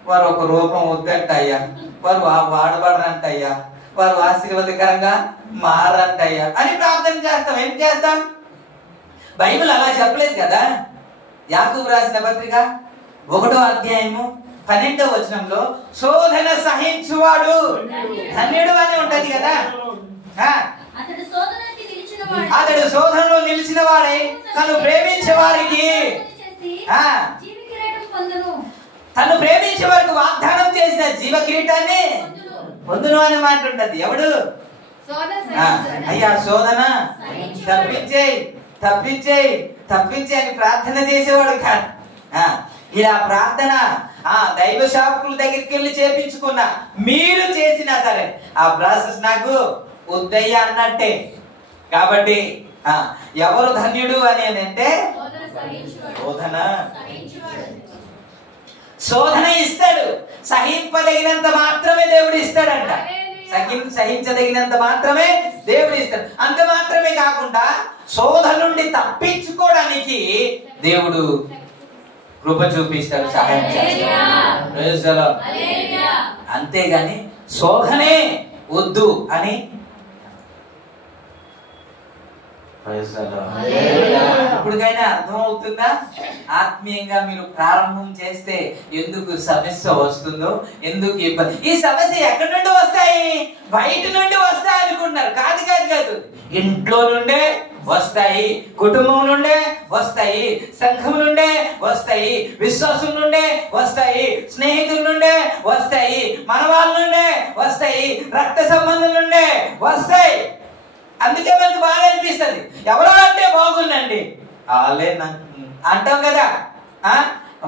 వారు ఒక రూపం వద్దంట అయ్యా, వారు వాడబడరంటయ్యా, వారు ఆశీర్వాదకరంగా మారంటయ్యా అని ప్రార్థన చేస్తాం. ఏం చేస్తాం? బైబిల్ అలా చెప్పలేదు కదా. యాకోబు రాసిన పత్రిక 1వ అధ్యాయము 12వ వచనంలో శోధన సహించువాడు ధన్యుడు అని ఉంటది కదా. అతడు శోధనలో నిలిచిన వాడై తను ప్రేమించే వారికి వాగ్దానం చేసిన జీవ కిరీటాన్ని పొందును అని మాట ఉంటది. ఎవడు? అయ్యా శోధన తప్పించే అని ప్రార్థన చేసేవాడు కాదు. ఇలా ప్రార్థన దైవ సేవకుల దగ్గరికి వెళ్ళి చేపించుకున్నా, మీరు చేసినా సరే ఆ ప్రాసెస్ నాకు వద్దయ్యా అన్నట్టే. కాబట్టి ఎవరు ధన్యుడు అని అంటే శోధన ఇస్తాడు. సహింపదగినంత మాత్రమే దేవుడు ఇస్తాడంట. సహించదగినంత మాత్రమే దేవుడు ఇస్తాడు. అంత మాత్రమే కాకుండా శోధన నుండి తప్పించుకోవడానికి దేవుడు కృప చూపిస్తాడు, సహాయం చేస్తాడు. అంతేగాని శోధనే వద్దు అని ఇప్పటికైనా అర్థం అవుతుందా? ఆత్మీయంగా మీరు ప్రారంభం చేస్తే ఎందుకు సమస్య వస్తుందో, ఎందుకు ఇబ్బంది. ఈ సమస్య ఎక్కడి నుండి వస్తాయి? బయట నుండి వస్తాయి అనుకుంటున్నారు. కాదు కాదు కాదు, ఇంట్లో నుండే వస్తాయి, కుటుంబం నుండే వస్తాయి, సంఘం నుండే వస్తాయి, విశ్వాసం నుండే వస్తాయి, స్నేహితుల నుండే వస్తాయి, మనవాళ్ళ నుండే వస్తాయి, రక్త సంబంధం నుండే వస్తాయి. అందుకే మనకు బాగా అనిపిస్తుంది, ఎవరో అంటే బాగుందండి, వాళ్ళే అంటాం కదా.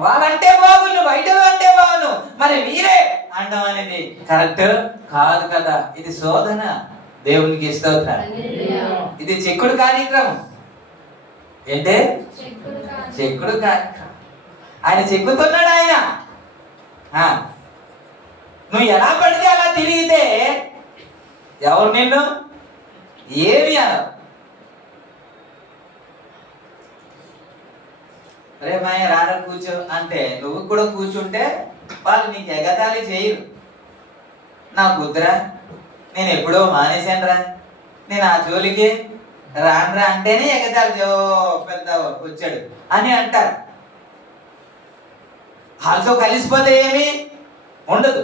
వాళ్ళంటే బాగుండు, బయట అంటే బాగును, మరి మీరే అంటాం అనేది కరెక్ట్ కాదు కదా. ఇది శోధన. దేవునికి స్తోత్రం. ఇది చెక్కుడు కార్యక్రమం. ఏంటే చెక్కుడు కార్యక్రమం. ఆయన చెక్కుతున్నాడు. ఆయన నువ్వు ఎలా పడితే అలా తిరిగితే ఎవరు నిన్ను ఏమి అనరు. రేమాయ రారా కూర్చో అంటే నువ్వు కూడా కూర్చుంటే వాళ్ళు నీకు ఎగతాళి చేయరు. నా కుదరా, నేను ఎప్పుడో మానేశానురా, నేను ఆ జోలికి రానురా అంటేనే ఎగతాళి పెద్ద వచ్చాడు అని అంటారు. వాళ్ళతో కలిసిపోతే ఏమి ఉండదు.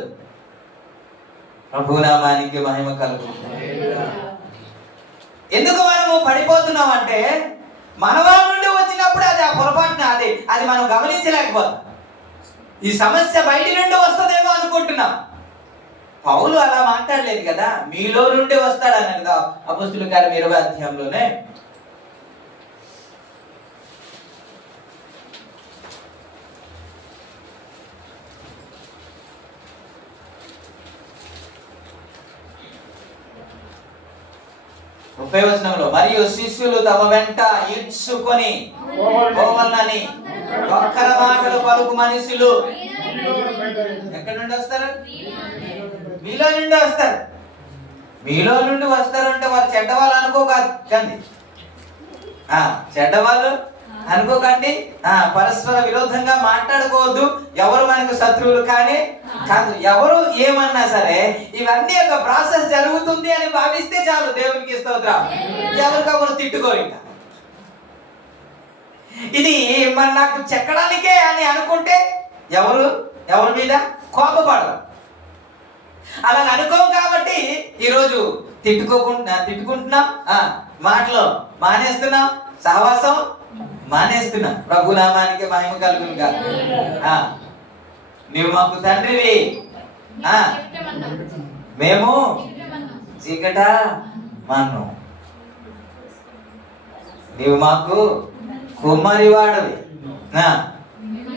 ప్రభునామానికి మహిమ కలుగు. ఎందుకు మనము పడిపోతున్నాం అంటే మన వాళ్ళ నుండి వచ్చినప్పుడు అది ఆ పొరపాటున అది మనం గమనించలేకపోతాం. ఈ సమస్య బయటి నుండి వస్తుందేమో అనుకుంటున్నాం. పౌలు అలా మాట్లాడలేదు కదా, మీలో నుండి వస్తాడని కదా అపొస్తలుల కార్యం 20వ అధ్యాయంలోనే. వచనంలో మరియు శిష్యులు తమ వెంట ఈడ్చుకొని పోవలనని ఒక్కర మాటలు పలుకు మనుషులు ఎక్కడి నుండి వస్తారు? మీలో నుండి వస్తారు. మీలో నుండి వస్తారు అంటే వారు చెడ్డవాళ్ళు అనుకోకండి. చెడ్డవాళ్ళు అనుకోకండి. పరస్పర విరోధంగా మాట్లాడుకోవద్దు. ఎవరు మనకు శత్రువులు కానీ కాదు. ఎవరు ఏమన్నా సరే ఇవన్నీ ఒక ప్రాసెస్ జరుగుతుంది అని భావిస్తే చాలు. దేవునికి స్తోత్రం. ఎవరికవరు తిట్టుకోరు. ఇంకా ఇది మరి నాకు చెక్కడానికే అని అనుకుంటే ఎవరి మీద కోపపడదు. అలా అనుకోం కాబట్టి ఈరోజు తిట్టుకుంటున్నాం, మాటలు మానేస్తున్నాం, సహవాసం మానేస్తున్నాం. ప్రభునామానికి మహిమ కలుగును గాక. నువ్వు మాకు తండ్రివి, మేము చీకట మన్ను. నీవు మాకు కుమ్మరి వాడవి,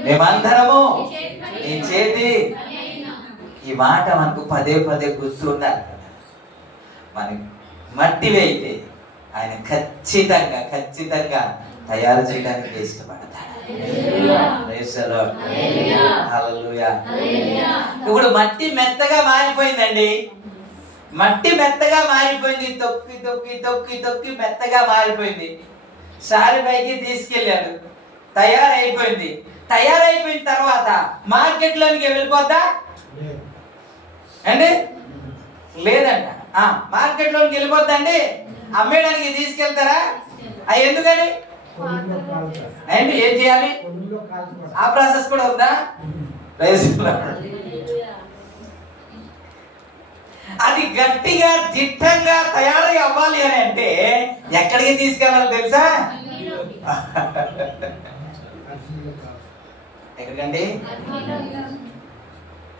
మేమందరము నీ చేతి. ఈ మాట మనకు పదే పదే గుర్తుండాలి. మనకి మట్టి వేయితే ఆయన ఖచ్చితంగా తయారు చేయడానికి ఇష్టపడతాడు. ఇప్పుడు మట్టి మెత్తగా మారిపోయిందండి. మట్టి మెత్తగా మారిపోయింది. తొక్కి తొక్కి తొక్కి తొక్కి మెత్తగా మారిపోయింది. సారి పైకి తీసుకెళ్ళాడు, తయారైపోయింది. తయారైపోయిన తర్వాత మార్కెట్ లోనికి వెళ్ళిపోద్దా అండి? లేదంట. మార్కెట్ లోనికి వెళ్ళిపోద్దండి. అమ్మేయడానికి తీసుకెళ్తారా? అవి ఎందుకని అండి? ఏం చేయాలి? ఆ ప్రాసెస్ కూడా ఉందా? అది గట్టిగా దిట్టంగా తయారై అవ్వాలి అని అంటే ఎక్కడికి తీసుకెళ్ళాలి తెలుసా? ఎక్కడికండి?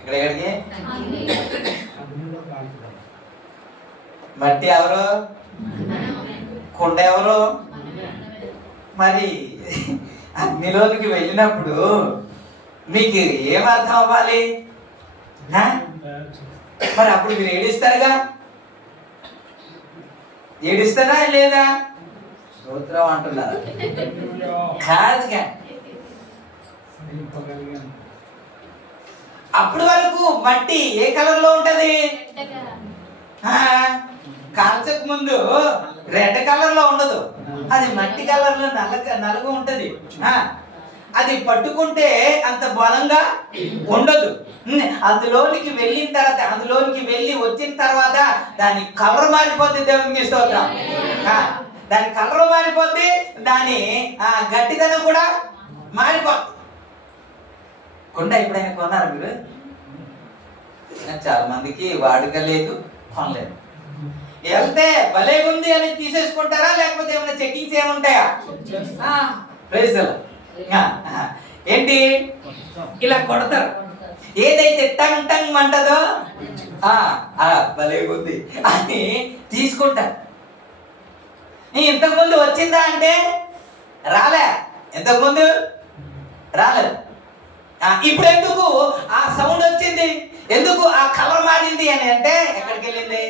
ఎక్కడికి? మట్టి ఎవరు? కుండ ఎవరు? మరి అగ్నిలోనికి వెళ్ళినప్పుడు మీకు ఏం అర్థం అవ్వాలి? మరి అప్పుడు మీరు ఏడిస్తారుగా? ఏడిస్తారా లేదా? స్తోత్రం అంటున్నారు కాదుగా. అప్పటి వరకు మట్టి ఏ కలర్ లో ఉంటది? కాల్చక ముందు రెడ్ కలర్ లో ఉండదు, అది మట్టి కలర్ లో నలుగు ఉంటది. అది పట్టుకుంటే అంత బలంగా ఉండదు. అందులోనికి వెళ్ళిన తర్వాత, అందులోనికి వెళ్ళి వచ్చిన తర్వాత దాని కలర్ మారిపోద్ది. దేవునికి స్తోత్రం. దాని కలర్ మారిపోద్ది, దాని గట్టిదనం కూడా మారిపోద్ది. కొండ ఎప్పుడైనా కొన్నారు మీరు? చాలా మందికి వాడుక లేదు, కొనలేదు. వెళ్తే భలే ఉంది అని తీసేసుకుంటారా, లేకపోతే ఏమైనా చెకింగ్స్ ఏముంటాయా? ఏంటి ఇలా కొడతారు. ఏదైతే టంగ్ టంగ్ అంటదో భలే ఉంది అని తీసుకుంటారు. ఇంతకుముందు వచ్చిందా అంటే రాలే, ఇంతకుముందు రాలేదు. ఇప్పుడు ఎందుకు ఆ సౌండ్ వచ్చింది, ఎందుకు ఆ కలర్ మారింది అని అంటే ఎక్కడికి వెళ్ళింది?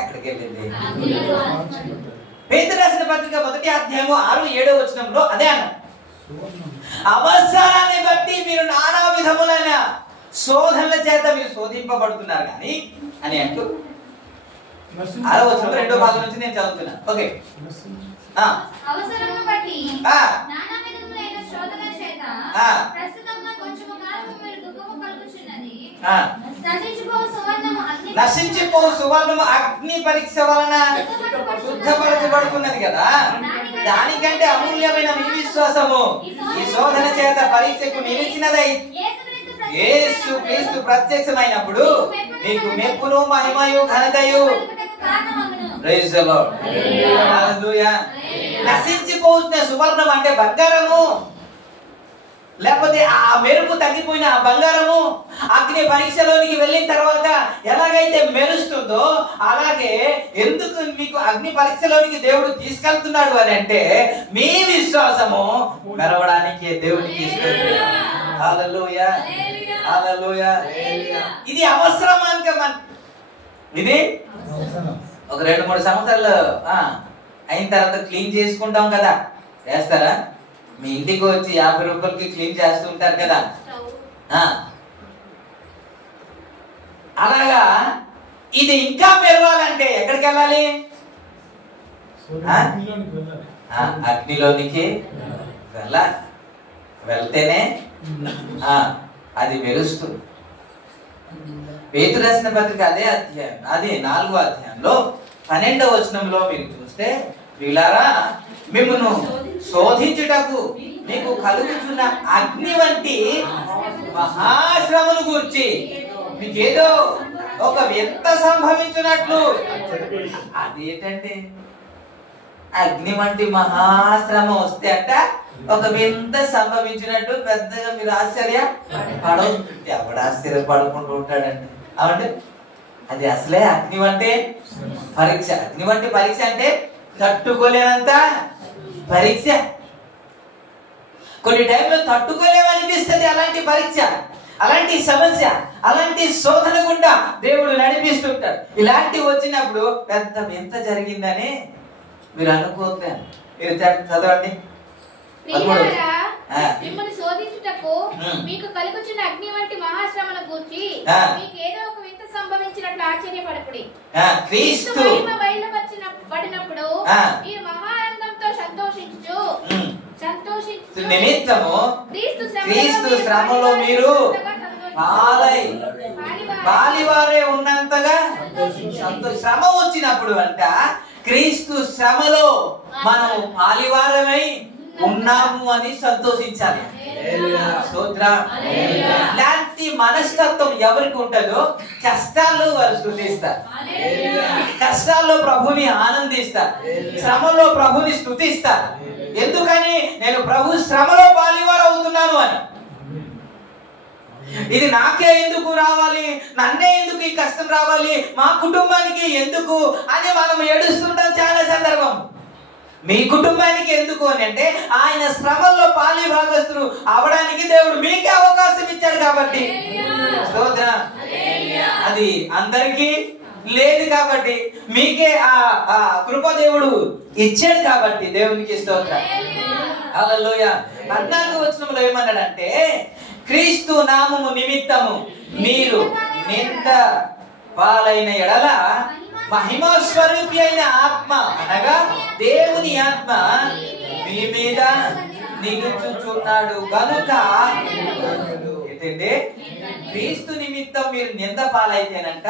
ఎక్కడికి వెళ్ళింది? పేతురు రాసిన పత్రిక 1వ అధ్యాయము 6-7 వచనంలో అదే అన్న, అవసరాన్ని బట్టి మీరు నానా విధములైన శోధనల చేత మీరు శోధింపబడుతున్నారు కానీ అని అంటూ 6వ వచనం 2వ భాగం నుంచి నేను చదువుతున్నా. ఓకే, అవసరమును బట్టి నానా విధములైన శోధనల చేత ప్రస్తుతమున కొంచెము కాలము మీరు దుఃఖము కలుగుచున్నది. నశించిపోవు సువర్ణము అగ్ని పరీక్ష వలన శుద్ధపరచబడుతున్నది కదా, దానికంటే అమూల్యమైన మీ విశ్వాసము ఈ శోధన చేత పరీక్షకు నిలిచినదై యేసు క్రీస్తు ప్రత్యక్షమైనప్పుడు మీకు మెప్పును మహిమయు ఘనతయు. Praise the Lord. హల్లెలూయా. నశించిపోతున్న సువర్ణం అంటే బంగారము, లేకపోతే ఆ మెరుపు తగ్గిపోయిన ఆ బంగారము అగ్ని పరీక్షలోనికి వెళ్ళిన తర్వాత ఎలాగైతే మెరుస్తుందో అలాగే ఎందుకు మీకు అగ్ని పరీక్షలోనికి దేవుడు తీసుకెళ్తున్నాడు అని అంటే మీ విశ్వాసము మెరవడానికి దేవుడికి ఇస్తుంది. హల్లెలూయా, హల్లెలూయా. ఇది అవసరమానిక ఇది ఒక 2-3 సంవత్సరాలు అయిన తర్వాత క్లీన్ చేసుకుంటాం కదా, చేస్తారా? మీ ఇంటికి వచ్చి 50 రూపాయలకి క్లీన్ చేస్తుంటారు కదా. అలాగా ఇది ఇంకా మెరవాలంటే ఎక్కడికి వెళ్ళాలి? అగ్నిలోనికి వెళ్తేనే అది మెరుస్తుంది. పేతురు రాసిన పత్రిక అదే అధ్యాయం, అది 4వ అధ్యాయంలో 12వ వచనంలో మీరు చూస్తే, వీళ్ళారా మిమ్మును శోధించుటకు మీకు కలుగుచున్న అగ్ని వంటి మహాశ్రమను గూర్చి మీకేదో ఒక వింత సంభవించినట్లు. అదేంటంటే అగ్ని వంటి మహాశ్రమ వస్తే అంట ఒక వింత సంభవించినట్టు పెద్దగా మీరు ఆశ్చర్య పడవు. ఎవడు ఆశ్చర్యపడకుండా ఉంటాడంటే అవంటే అది అసలే అగ్ని వంటి పరీక్ష. అగ్ని వంటి పరీక్ష అంటే తట్టుకోలేనంత పరీక్ష. కొన్ని టైంలో తట్టుకోలేమనిపిస్తుంది అలాంటి పరీక్ష, అలాంటి సమస్య, అలాంటి శోధన గుండా దేవుడు నడిపిస్తుంటాడు. ఇలాంటి వచ్చినప్పుడు పెద్ద ఎంత జరిగిందని మీరు అనుకోవద్దు. మీరు చదవండి. మిమ్మల్ని శోధించుటకు మీకు కలుగుచున్న అగ్ని వంటి మహాశ్రమను గూర్చి మీకు ఏదో ఒక వింత సంభవించినట్లు ఆశ్చర్యపడకుడి. క్రీస్తు మహిమ బయలుపరచబడినప్పుడు మీరు మహానందంతో సంతోషించు నిమిత్తము క్రీస్తు శ్రమలో మీరు పాలివారే ఉన్నంతగా శ్రమ వచ్చినప్పుడు అంట క్రీస్తు శ్రమలో మనం పాలివారమై ఉన్నాము అని సంతోషించాలి. ఇలాంటి మనస్తత్వం ఎవరికి ఉంటుందో కష్టాల్లో వారు స్తుతిస్తారు, కష్టాల్లో ప్రభుని ఆనందిస్తారు, శ్రమలో ప్రభుని స్తుతిస్తారు. ఎందుకని? నేను ప్రభు శ్రమలో పాలివారు అవుతున్నాను అని. ఇది నాకే ఎందుకు రావాలి, నన్నే ఎందుకు ఈ కష్టం రావాలి, మా కుటుంబానికి ఎందుకు అని మనం ఏడుస్తుంటాం చాలా సందర్భం. మీ కుటుంబానికి ఎందుకు అని అంటే ఆయన శ్రమల్లో పాలి భాగస్తులు అవడానికి దేవుడు మీకే అవకాశం ఇచ్చాడు కాబట్టి. స్తోత్రం. అది అందరికీ లేదు కాబట్టి మీకే ఆ కృప దేవుడు ఇచ్చాడు కాబట్టి దేవునికి స్తోత్రం. హల్లెలూయా. 14వ వచనంలో ఏమన్నాడంటే క్రీస్తు నామము నిమిత్తము మీరు నింద పాలైన ఎడల మహిమా స్వరూపి అయిన ఆత్మ అనగా దేవుని ఆత్మ మీ మీద నిలుచుచున్నాడు గనుక. ఏంటంటే క్రీస్తు నిమిత్తం మీరు నింద పాలైతేనంట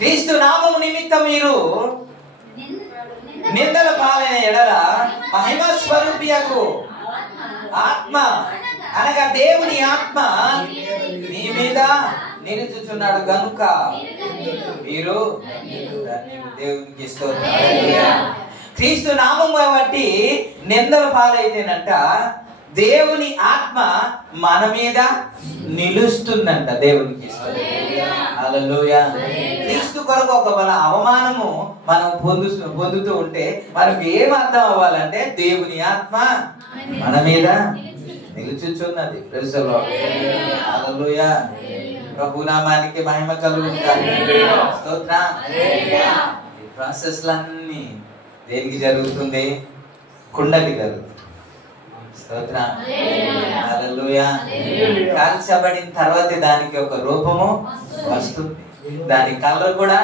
క్రీస్తు నామము నిమిత్తం మీరు నిందల పాలైన ఎడల మహిమా స్వరూపియకు ఆత్మ అనగా దేవుని ఆత్మ మీ మీద నిలుచుచున్నాడు గనుక మీరు దేవునికి స్తోత్రం. క్రీస్తు నామము బట్టి నిందల పాలైతేనంట దేవుని ఆత్మ మన మీద నిలుస్తుందంట. దేవునికి స్తోత్రం. హల్లెలూయా. క్రీస్తు కొరకు ఒక మన అవమానము మనం పొందుతూ ఉంటే మనకు ఏం అర్థం అవ్వాలంటే దేవుని ఆత్మ మన మీద నిలుచుచున్నది. హల్లెలూయా. ప్రభు నామానికి మహిమ కలుగును గాక. స్తోత్రం. ఈ ప్రాసెస్లన్నీ దేనికి జరుగుతుంది? కుండకి జరుగుతుంది. స్తోత్రం. హల్లెలూయా. కాల్చబడిన తర్వాత దానికి ఒక రూపము వస్తుంది, దాని కలర్ కూడా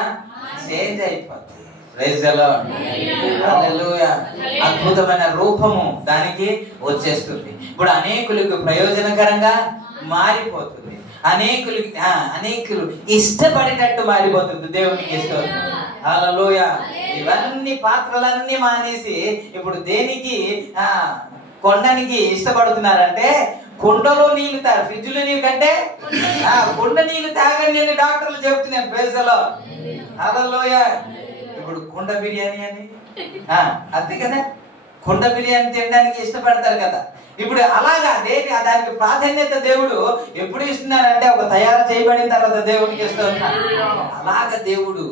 చేంజ్ అయిపోతుంది. Praise the Lord. హల్లెలూయా. అద్భుతమైన రూపము దానికి వచ్చేస్తుంది. ఇప్పుడు అనేకులకు ప్రయోజనకరంగా మారిపోతుంది, అనేకులు ఇష్టపడేటట్టు మారిపోతుంది. దేవునికి ఇష్టం. హల్లెలూయా. ఇవన్నీ పాత్రలన్నీ మానేసి ఇప్పుడు దేనికి కొండనికి ఇష్టపడుతున్నారంటే కుండలో నీళ్లు ఫ్రిడ్జ్ లో నీళ్ళు కంటే కుండ నీళ్లు తాగండి అని డాక్టర్లు చెప్తున్నాను. Praise the Lord. హల్లెలూయా. ఇప్పుడు కుండ బిర్యానీ అని అంతే కదా, కుండ బిర్యానీ తినడానికి ఇష్టపడతారు కదా. ఇప్పుడు అలాగా దానికి ప్రాధాన్యత దేవుడు ఎప్పుడు ఇస్తున్నాడంటే ఒక తయారు చేయబడిన తర్వాత దేవుడికి ఇస్తున్నాడు. అలాగా దేవుడు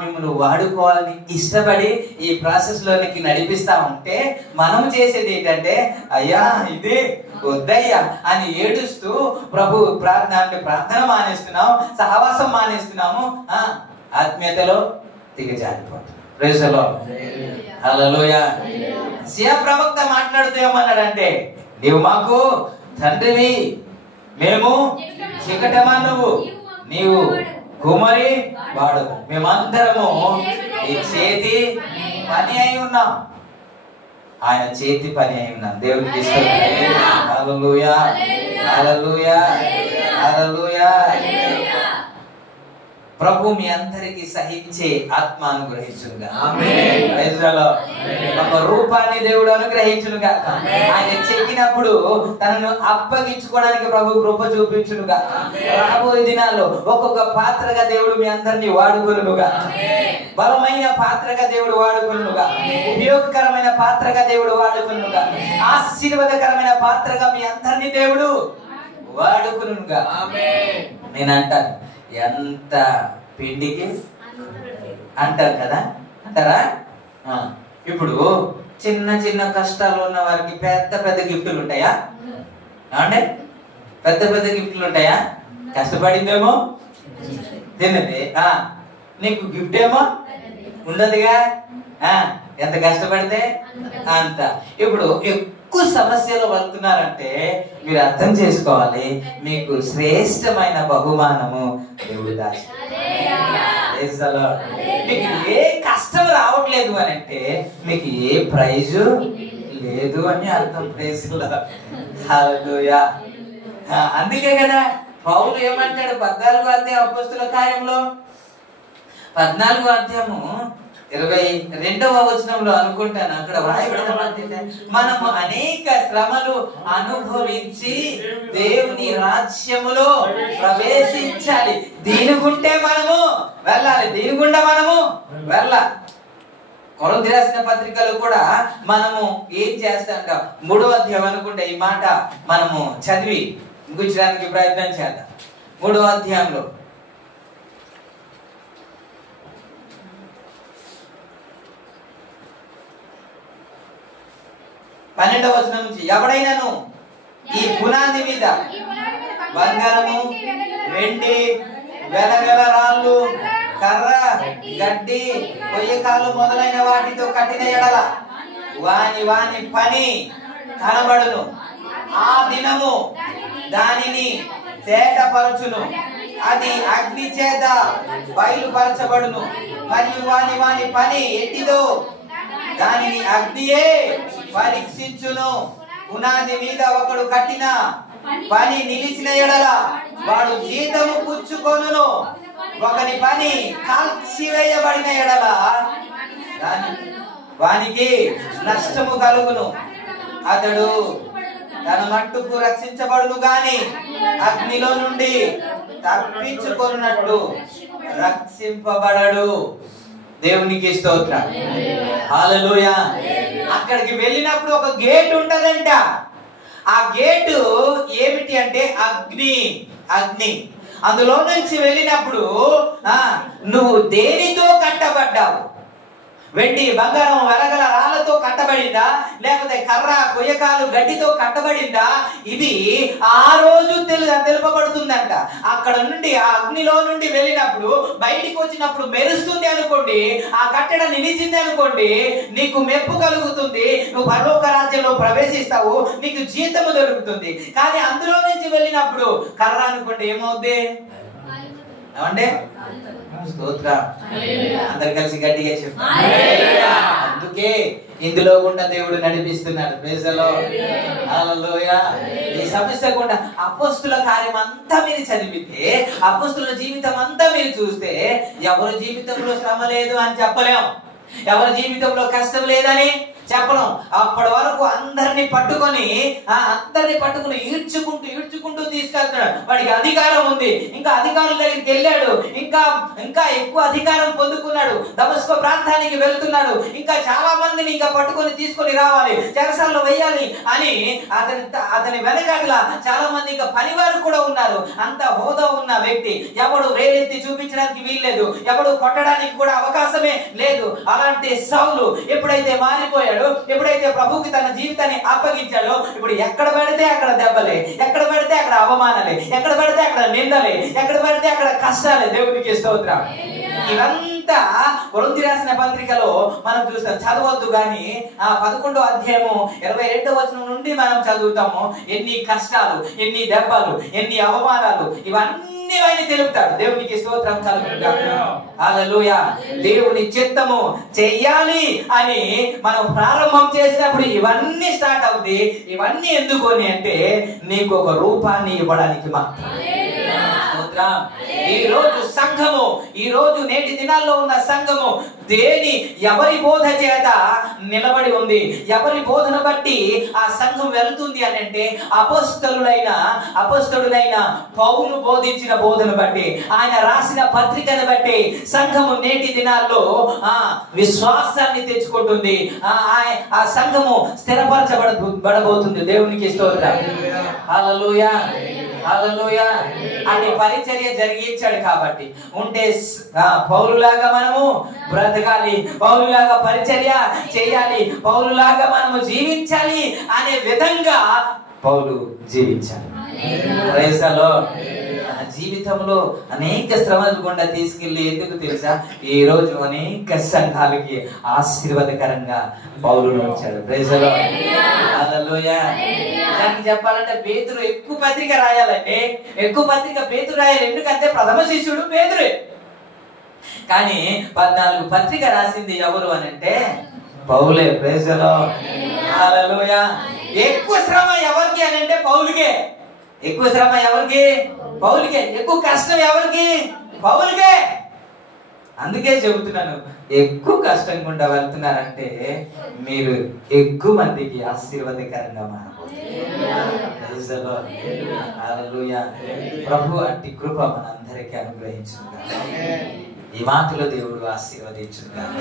మిమ్మల్ని వాడుకోవాలని ఇష్టపడి ఈ ప్రాసెస్ లోనికి నడిపిస్తా ఉంటే మనం చేసేది ఏంటంటే అయ్యా ఇది వద్దయ్యా అని ఏడుస్తూ ప్రభు ప్రార్థన మానేస్తున్నాము, సహవాసం మానేస్తున్నాము, ఆత్మీయతలో దిగజారిపోతాం. Praise the Lord. హల్లెలూయా. యెషయా ప్రవక్త మాట్లాడుతూ ఏమన్నాడంటే నీవు మాకు తండ్రివి, మేము చీకటమన్నువు, నీవు కుమారి వాడవు, మేమందరము ఈ చేతి పని అయి ఉన్నాం. ఆయన చేతి పని అయి ఉన్నాం. దేవునికి ఇష్టం. హల్లెలూయా. హల్లెలూయా. హల్లెలూయా. ప్రభు మీ అందరికి సహించే ఆత్మ అనుగ్రహించునుగా. ఒక రూపాన్ని దేవుడు అనుగ్రహించునుగా. ఆయన చెక్కినప్పుడు తనను అప్పగించుకోవడానికి ప్రభు కృప చూపించునుగా. రాబోయే దినాల్లో ఒక్కొక్క పాత్రగా దేవుడు మీ అందరినీ వాడుకొనుగా. బలమైన పాత్రగా దేవుడు వాడుకొనుగా. ఉపయోగకరమైన పాత్రగా దేవుడు వాడుకొనుగా. ఆశీర్వాదకరమైన పాత్రగా మీ అందరినీ దేవుడు వాడుకొనుగా. నేను అంటాను, ఎంత పిండికి అంటారు కదా, అంటారా? ఇప్పుడు చిన్న చిన్న కష్టాలు ఉన్న వారికి పెద్ద పెద్ద గిఫ్టులు ఉంటాయా? అంటే పెద్ద పెద్ద గిఫ్టులు ఉంటాయా? కష్టపడిందేమో తిన్నది, నీకు గిఫ్ట్ ఏమో ఉండదుగా. ఎంత కష్టపడితే అంత. ఇప్పుడు ఎక్కువ సమస్యలు పడుతున్నారంటే మీరు అర్థం చేసుకోవాలి, మీకు శ్రేష్టమైన బహుమానము దేవుడు దాచి. మీకు ఏ కష్టం రావట్లేదు అని అంటే మీకు ఏ ప్రైజు లేదు అని అర్థం. Praise the Lord. హల్లెలూయా. అందుకే కదా పౌలు ఏమంటాడు 14వ అధ్యాయం అపోస్తలుల కార్యంలో 14వ అధ్యాయము 22వ వచనంలో అనుకుంటాను, అక్కడ వ్రాయబడిన మనము అనేక శ్రమలు అనుభవించి దేవుని రాజ్యములో ప్రవేశించాలి. దీనిగుంటే మనము వెళ్ళాలి, దీనిగుండా మనము వెళ్ళాలి. కొరింథీ రాసిన పత్రికలో కూడా మనము ఏం చేస్తాం? 3వ అధ్యాయం అనుకుంటే ఈ మాట మనము చదివి ముగించడానికి ప్రయత్నం చేద్దాం. 3వ అధ్యాయంలో 12వ వచనం నుంచి, ఎవడైనాను ఈ పునాది మీద బంగారము, వెండి, వెలగల రాళ్ళు, కర్ర, గడ్డి, కొయ్యకాలు మొదలైన వాటితో కట్టిన ఎడల వాని వాని పని కనబడును. ఆ దినము దానిని తేటపరచును, అది అగ్ని చేత బయలుపరచబడును. మరియు వాని వాని పని ఎట్టిదో దానిని అగ్నియే పరీక్షించును. పునాది మీద ఒకడు కట్టిన పని నిలిచిన ఎడల వాడు జీతము పుచ్చుకొనును. ఒకని పని కాల్చివేయబడిన ఎడల వానికి నష్టము కలుగును. అతడు తన మట్టుకు రక్షించబడును గాని అగ్నిలో నుండి తప్పించుకొనున్నట్లు రక్షింపబడడు. దేవునికి స్తోత్రం. హల్లెలూయా. అక్కడికి వెళ్ళినప్పుడు ఒక గేట్ ఉంటదంట. ఆ గేటు ఏమిటి అంటే అగ్ని. అగ్ని అందులో నుంచి వెళ్ళినప్పుడు నువ్వు దేనితో కట్టబడ్డావు? వెండి బంగారం వెలగల రాళ్లతో కట్టబడిందా, లేకపోతే కర్ర కొయ్యకాలు గడ్డితో కట్టబడిందా? ఇది ఆ రోజు తెలుపబడుతుందంట. అక్కడ నుండి ఆ అగ్నిలో నుండి వెళ్ళినప్పుడు బయటికి వచ్చినప్పుడు మెరుస్తుంది అనుకోండి, ఆ కట్టడ నిలిచింది అనుకోండి, నీకు మెప్పు కలుగుతుంది, నువ్వు పరలోక రాజ్యంలో ప్రవేశిస్తావు, నీకు జీతము దొరుకుతుంది. కానీ అందులో నుంచి వెళ్ళినప్పుడు కర్ర అనుకోండి, ఏమవుద్ది? ఏమంటే స్తోత్రం. అందరు కలిసి గట్టిగా చెప్పు. అందుకే ఇందులో గుండా దేవుడు నడిపిస్తున్నాడు. హల్లెలూయా. ఈ సమస్య గుండా అపోస్తుల కార్యం అంతా మీరు చదివితే, అపోస్తుల జీవితం అంతా మీరు చూస్తే, ఎవరి జీవితంలో శ్రమ లేదు అని చెప్పలేం, ఎవరి జీవితంలో కష్టం లేదని చెప్పను. అప్పటి వరకు అందరిని పట్టుకొని ఈడ్చుకుంటూ తీసుకెళ్తున్నాడు. వాడికి అధికారం ఉంది, ఇంకా అధికారుల దగ్గరికి వెళ్ళాడు, ఇంకా ఎక్కువ అధికారం పొందుకున్నాడు. దమస్కో ప్రాంతానికి వెళ్తున్నాడు, ఇంకా చాలా మందిని ఇంకా పట్టుకొని తీసుకొని రావాలి, చెరసాల్లో వేయాలి అని అతని వెనకాల చాలా మంది ఇంకా పనివారు కూడా ఉన్నారు. అంత హోదా ఉన్న వ్యక్తి, ఎవడు వేలెత్తి చూపించడానికి వీల్లేదు, ఎవడు కొట్టడానికి కూడా అవకాశమే లేదు. అలాంటి సౌలు ఎప్పుడైతే మారిపోయాడు, ఎప్పుడైతే ప్రభువుకి తన జీవితాన్ని అప్పగించాడో, ఇప్పుడు ఎక్కడ పడితే అక్కడ దెబ్బలే, ఎక్కడ పడితే అక్కడ అవమానాలే, ఎక్కడ పడితే అక్కడ నిందలే, ఎక్కడ పడితే అక్కడ కష్టాలే. దేవునికి స్తోత్రం. ఇవంతా కొరింథీ రాసిన పత్రికలో మనం చూస్తాం. చదవద్దు గాని 11వ అధ్యాయము 22వ వచనం నుండి మనం చదువుతాము. ఎన్ని కష్టాలు, ఎన్ని దెబ్బలు, ఎన్ని అవమానాలు, ఇవన్నీ ఆయన తెలుపుతాడు. దేవునికి స్తోత్రం కలుగుగాక. హల్లెలూయా. దేవుని చిత్తము చెయ్యాలి అని మనం ప్రారంభం చేసినప్పుడు ఇవన్నీ స్టార్ట్ అవుతాయి. ఇవన్నీ ఎందుకు అని అంటే నీకు ఒక రూపాన్ని ఇవ్వడానికి మాత్రం. ఈ రోజు సంఘము, ఈ రోజు నేటి దినాల్లో ఉన్న సంఘము ఎవరి బోధ చేత నిలబడి ఉంది, ఎవరి బోధను బట్టి ఆ సంఘం వెళ్తుంది అని అంటే అపోస్తలుడైన పౌలు బోధించిన బోధను బట్టి, ఆయన రాసిన పత్రికను బట్టి సంఘము నేటి దినాల్లో విశ్వాసాన్ని తెచ్చుకుంటుంది. ఆ సంఘము స్థిరపరచబడబోతుంది. దేవునికి స్తోత్రం. హల్లెలూయా. హల్లెలూయా. అని పరిచర్య జరిగించాడు కాబట్టి ఉంటే పౌలులాగా మనము బ్రతకాలి, పౌలులాగా పరిచర్య చేయాలి, పౌలులాగా మనము జీవించాలి అనే విధంగా పౌలు జీవించాలి. జీవితంలో అనేక శ్రమల గుండా తీసుకెళ్లి, ఎందుకు తెలుసా, ఈ రోజు అనేక సంఘాలకి ఆశీర్వాదకరంగా పౌలును వచ్చాడు. దానికి చెప్పాలంటే పేతురు ఎక్కువ పత్రిక రాయాలంటే ఎక్కువ పత్రిక పేతురు రాయాలి. ఎందుకంటే ప్రథమ శిష్యుడు పేతురే. కానీ 14 పత్రిక రాసింది ఎవరు అని అంటే పౌలే. హల్లెలూయా. ఎక్కువ శ్రమ ఎవరికి అని అంటే పౌలుకే. ఎక్కువ శ్రమ ఎవరికి? పౌలుకే. ఎక్కువ కష్టం ఎవరికి? పౌలుకే. అందుకే చెబుతున్నాను, ఎక్కువ కష్టం గుండా వెళ్తున్నారంటే మీరు ఎక్కువ మందికి ఆశీర్వాదకరంగా మారబోతున్నారు. హల్లెలూయా. ప్రభు అట్టి కృప మనందరికీ అనుగ్రహించుగాక. ఈ మాటలో దేవుడు ఆశీర్వదించుగాక.